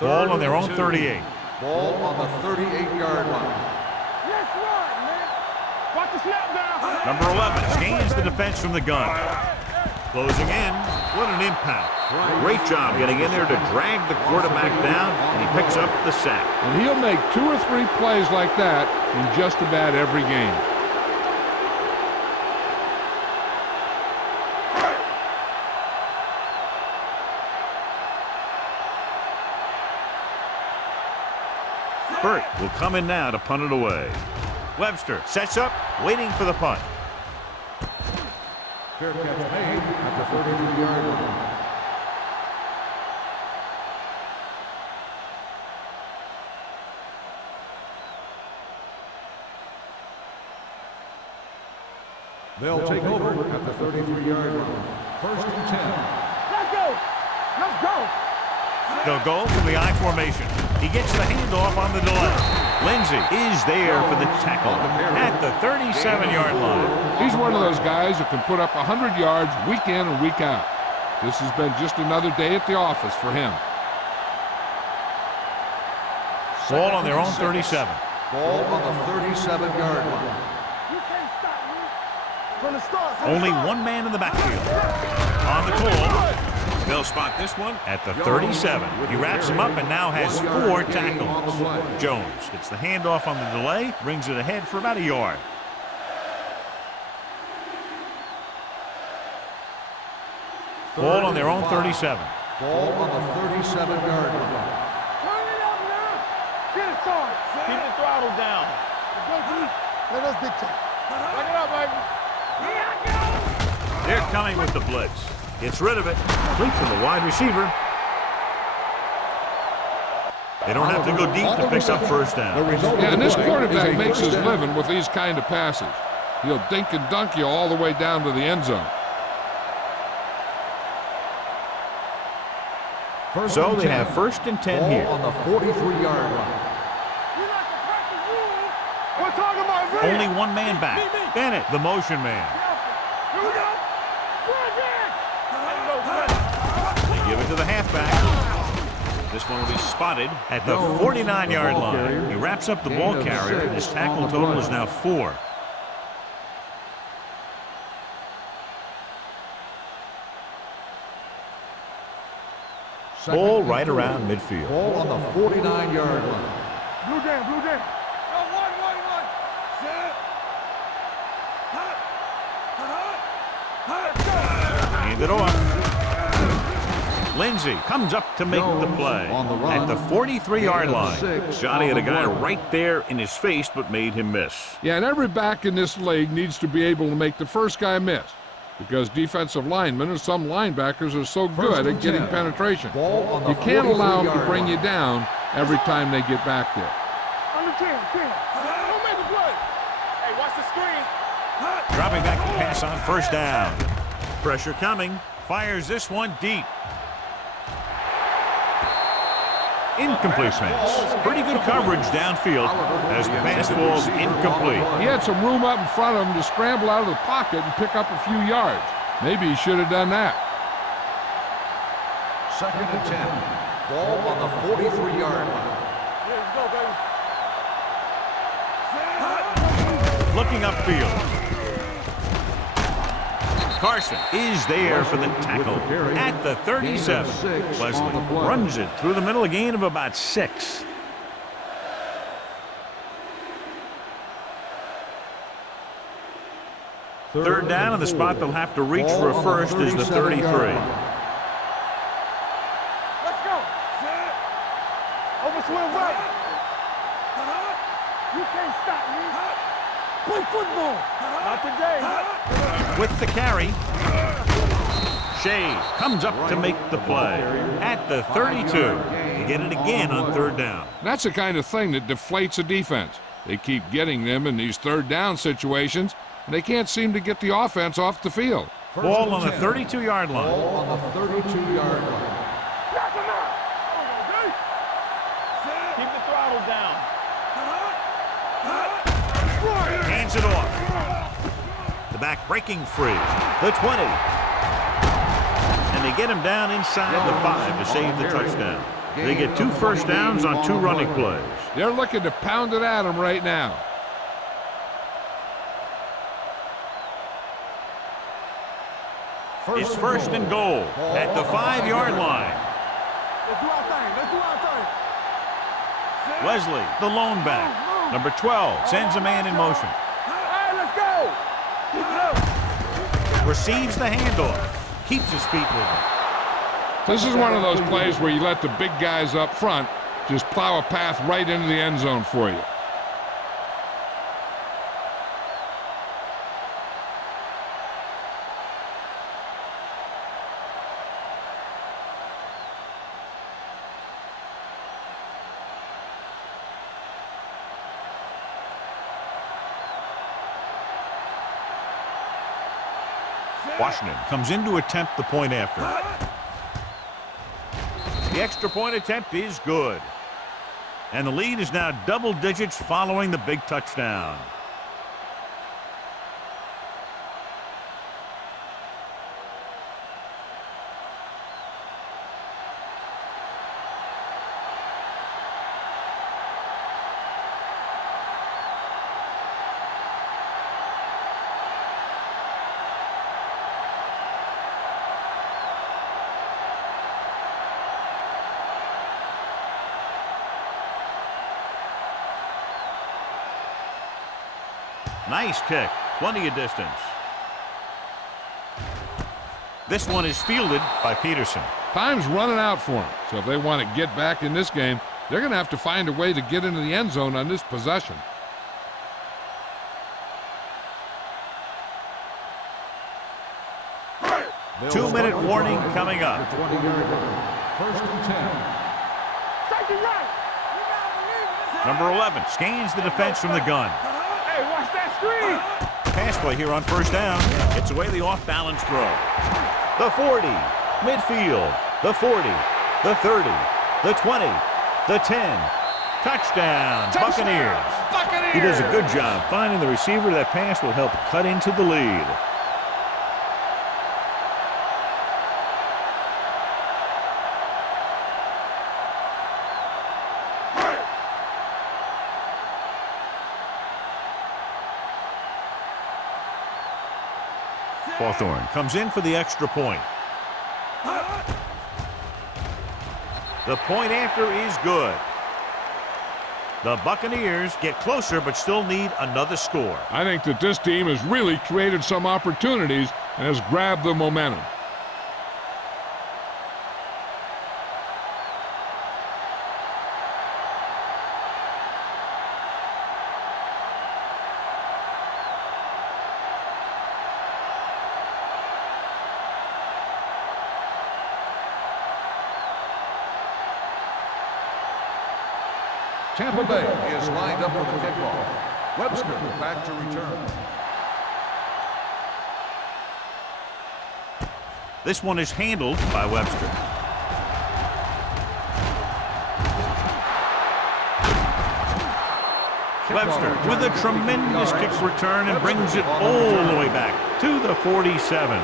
Ball on their own 38. Ball on the 38-yard line. Yes, right, man. Watch the snap down. Number 11 gains the defense from the gun. Closing in. What an impact. Great job getting in there to drag the quarterback down, and he picks up the sack. And he'll make 2 or 3 plays like that in just about every game. Burt will come in now to punt it away. Webster sets up, waiting for the punt. Fair catch made at the 33-yard line. They'll take over at the 33-yard line. First and 10. Let's go. Let's go. They'll go from the I formation. He gets the handoff on the delay. Lindsey is there for the tackle at the 37-yard line. He's one of those guys who can put up 100 yards week in and week out. This has been just another day at the office for him. Ball on their own 37. Ball on the 37-yard line. You can't stop me. From the start. Only one man in the backfield. On the call. They'll spot this one at the 37. He wraps him up and now has 4 tackles. Jones gets the handoff on the delay, brings it ahead for about a yard. Ball on their own 37. Ball on the 37-yard line. Turn it up now. Get it started. Keep the throttle down. Let's go, G. Let us dictate. Back it up, baby. Here I go. They're coming with the blitz. Gets rid of it. Complete to the wide receiver. They don't have to go deep to pick up first down. Yeah, and this quarterback makes his living with these kind of passes. He'll dink and dunk you all the way down to the end zone. So they have first and 10 here. On the 43-yard line. We like to practice rules. We're talking about rules. Only one man back. Bennett, the motion man. Here we go. Run again. They give it to the halfback. This one will be spotted at the 49-yard line. He wraps up the ball carrier, and his tackle total is now 4. Ball right around midfield. Ball on the 49-yard line. Blue jam, blue jam. Go, one. Set. Hand it off. Lindsey comes up to make the play on the run. at the 43-yard line. 6 Johnny had a on the guy play. right there in his face, but made him miss. Yeah, and every back in this league needs to be able to make the first guy miss, because defensive linemen and some linebackers are so good at getting penetration. Ball on the You can't allow them to 43-yard bring you line. down every time they get back there. Under 10. Don't make the play. Hey, watch the screen. Dropping back to pass on first down. Pressure coming. Fires this one deep. Incomplete pass. Pretty good coverage downfield as the pass falls incomplete. He had some room up in front of him to scramble out of the pocket and pick up a few yards. Maybe he should have done that. Second and 10. Ball on the 43-yard line. Here we go, baby. Looking upfield. Carson is there for the tackle at the 37. Wesley runs it through the middle, a gain of about 6. Third down, and the spot they'll have to reach for a first is the 33. Let's go. Over swing right. You can't stop me. Play football. Not today. With the carry, Shea comes up to make the play at the 32. They get it again on third down. That's the kind of thing that deflates a defense. They keep getting them in these third down situations, and they can't seem to get the offense off the field. Ball on the 32-yard line. Ball on the 32-yard line. Keep the throttle down. Hands it off. The back breaking free. The 20. And they get him down inside the 5 to save the touchdown. They get 2 first downs on 2 running plays. They're looking to pound it at him right now. It's first and goal at the 5-yard line. Let's do our thing. Let's do our thing. Wesley, the lone back. Number 12 sends a man in motion. Hey, let's go. Keep it up. Receives the handoff. Keeps his feet moving. This is one of those plays where you let the big guys up front just plow a path right into the end zone for you. Washington comes in to attempt the point after. The extra point attempt is good. And the lead is now double digits following the big touchdown. Nice kick. Plenty of distance. This one is fielded by Peterson. Time's running out for them. So if they want to get back in this game, they're going to have to find a way to get into the end zone on this possession. Two-minute warning coming up. 20-yard line. First and 10. Safety right. Number 11 scans the defense from the gun. Hey, watch that screen. Pass play here on first down. Gets away the off-balance throw. The 40. Midfield. The 40. The 30. The 20. The 10. Touchdown. Buccaneers. He does a good job finding the receiver. That pass will help cut into the lead. Hawthorne comes in for the extra point. The point after is good. The Buccaneers get closer but still need another score. I think that this team has really created some opportunities and has grabbed the momentum. Tampa Bay is lined up for the kickoff. Webster back to return. This one is handled by Webster. Webster with a tremendous kick return and brings it all the way back to the 47.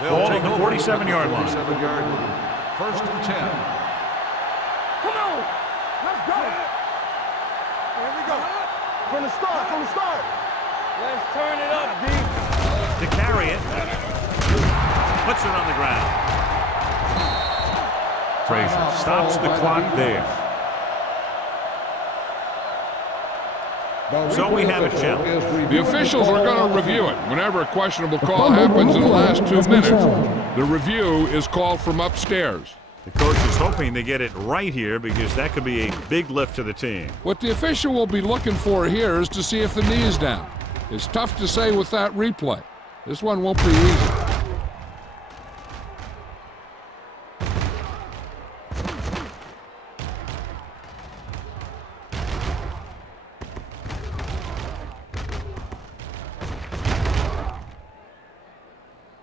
Ball on the 47-yard line. 47-yard line. First and 10. Come on. Let's go. From the start. Let's turn it up, D. To carry it. Puts it on the ground. Frazier stops the clock there. So we have a challenge. The officials are going to review it. Whenever a questionable call happens in the last 2 minutes, the review is called from upstairs. The coach is hoping to get it right here because that could be a big lift to the team. What the official will be looking for here is to see if the knee is down. It's tough to say with that replay. This one won't be easy.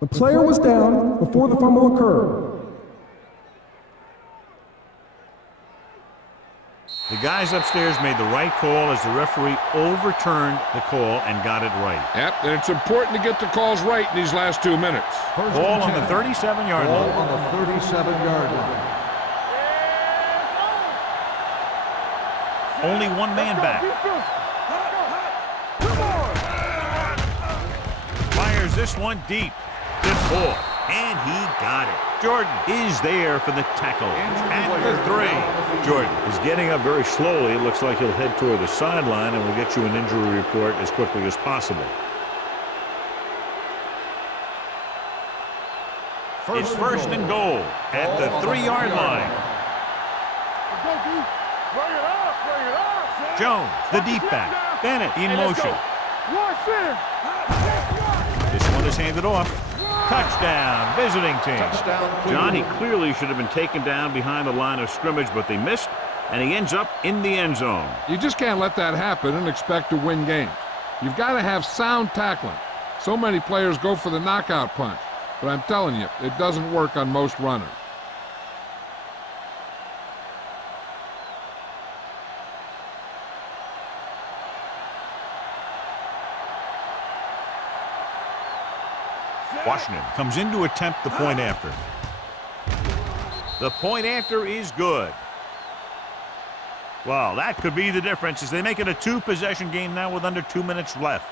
The player was down before the fumble occurred. The guys upstairs made the right call as the referee overturned the call and got it right. Yep, and it's important to get the calls right in these last 2 minutes. Ball on the 37-yard line. Ball on the 37-yard line. Only one man back. Fires this one deep. Good ball. And he got it. Jordan is there for the tackle at the 3. Jordan is getting up very slowly. It looks like he'll head toward the sideline, and we'll get you an injury report as quickly as possible. It's first and goal at the 3-yard line. Jones, the deep back. Bennett in motion. This one is handed off. Touchdown, visiting team. Touchdown. John, he clearly should have been taken down behind the line of scrimmage, but they missed, and he ends up in the end zone. You just can't let that happen and expect to win games. You've got to have sound tackling. So many players go for the knockout punch, but I'm telling you, it doesn't work on most runners. Washington comes in to attempt the point after. The point after is good. Well, that could be the difference as they make it a 2-possession game now with under 2 minutes left.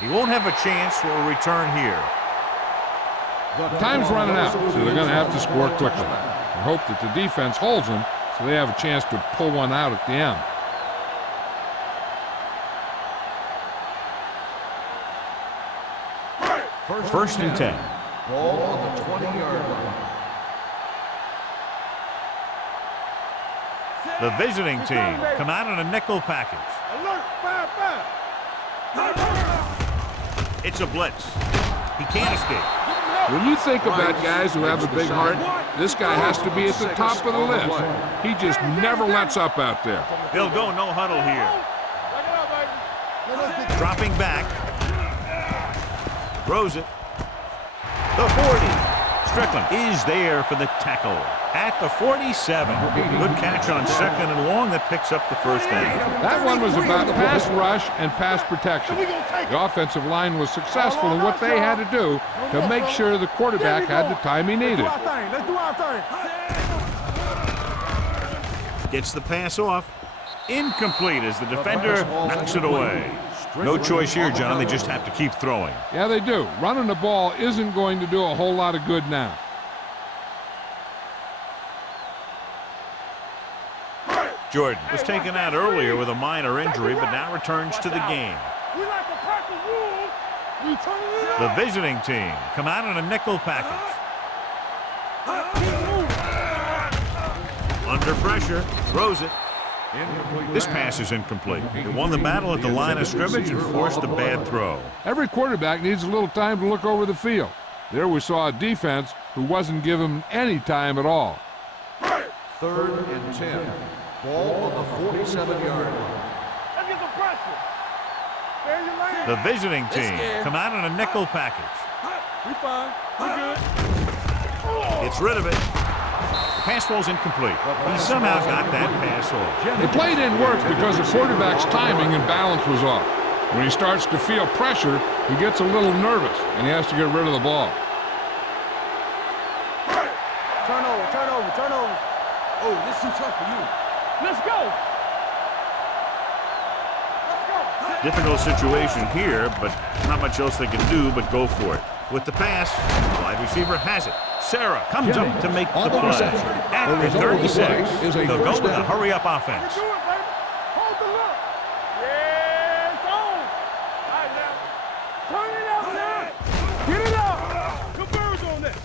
He won't have a chance for a return here. Time's running out, so they're going to have to score quickly. And hope that the defense holds them so they have a chance to pull one out at the end. First and 10. Ball on the 20-yard line. The visiting team come out in a nickel package. Alert, 5-5. It's a blitz. He can't escape. When you think about guys who have a big heart, this guy has to be at the top of the list. He just never lets up out there. They'll go no huddle here. Dropping back. Throws it. The 40. Strickland is there for the tackle at the 47. Good catch on 2nd and long that picks up the first down. That one was about pass rush and pass protection. The offensive line was successful in what they had to do to make sure the quarterback had the time he needed. Let's do our thing. Gets the pass off. Incomplete as the defender knocks it away. No choice here, John. They just have to keep throwing. Yeah, they do. Running the ball isn't going to do a whole lot of good now. Jordan was taken out earlier with a minor injury, but now returns to the game. The visiting team come out in a nickel package. Under pressure, throws it. This pass is incomplete. He won the battle at the line of scrimmage and forced a bad throw. Every quarterback needs a little time to look over the field. There we saw a defense who wasn't given any time at all. 3rd and 10. Ball on the 47-yard line. Let's get some pressure. There's your lane. The visiting team come out in a nickel package. We fine. We good. It's rid of it. The pass falls incomplete. He somehow got that pass off. The play didn't work because the quarterback's timing and balance was off. When he starts to feel pressure, he gets a little nervous, and he has to get rid of the ball. Turnover, turnover, turnover. Oh, this is too tough for you. Let's go. Let's go. Difficult situation here, but not much else they can do but go for it. With the pass, wide receiver has it. Sarah comes up to make the play. At the 36, they'll go with a hurry-up offense. Do it, baby. Hold the look. Yeah, it's on. All right, now. Turn it out, man. Get it out. Good birds on that.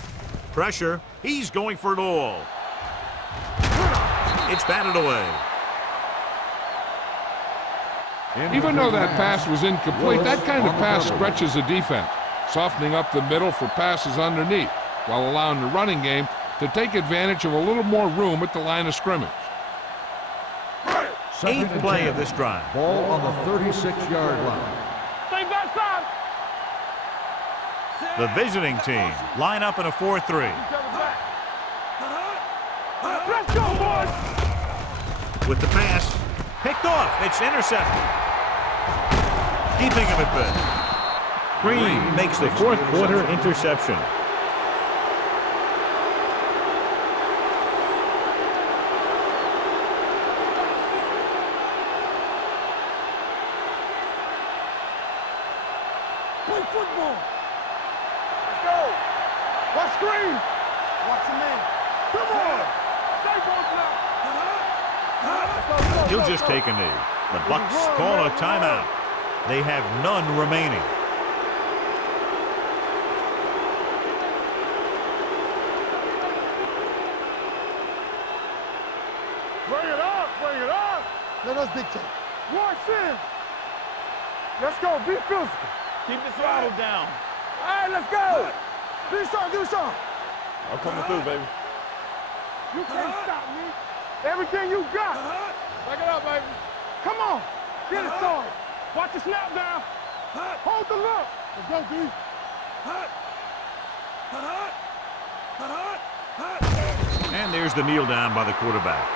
Pressure. He's going for it all. It's batted away. Even though that pass was incomplete, that kind of pass stretches the defense, softening up the middle for passes underneath, while allowing the running game to take advantage of a little more room at the line of scrimmage. Eighth play of this drive. Ball on the 36-yard line. Stay backside. The visiting team line up in a 4-3. Each other back. Let's go, boys. With the pass, picked off. It's intercepted. Keeping him at bay. Green makes the fourth quarter interception. Play football. Let's go. Watch screen. Watch the man. Come on. Stay both now. He'll just take a knee. The Bucks call a timeout. They have none remaining. Bring it up. Bring it up. Let us dictate. Watch in. Let's go. Be physical. Keep the throttle down. All right, let's go. Do something. Do something. I'm coming through, baby. You can't stop me. Everything you got. Back it up, baby. Come on. Get it started. Watch the snap down. Hold the look. Let's go, D. And there's the kneel down by the quarterback.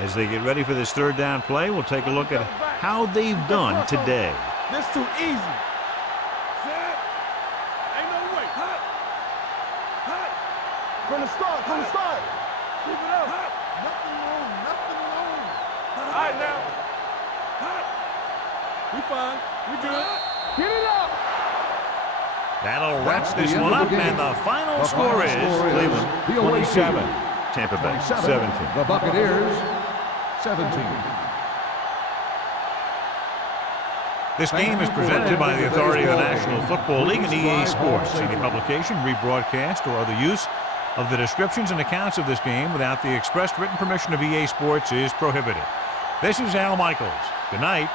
As they get ready for this third down play, we'll take a look at how they've done today. This too easy. Ain't no way. From the start, from the start. Keep it up. Nothing wrong, nothing wrong. All right, now. We fine. We good. Get it up. That'll wrap this one up, and the final score is Cleveland 27, Tampa Bay 17. The Buccaneers 17. This game is presented by the authority of the National Football League and EA Sports. Any publication, rebroadcast, or other use of the descriptions and accounts of this game without the expressed written permission of EA Sports is prohibited. This is Al Michaels. Good night.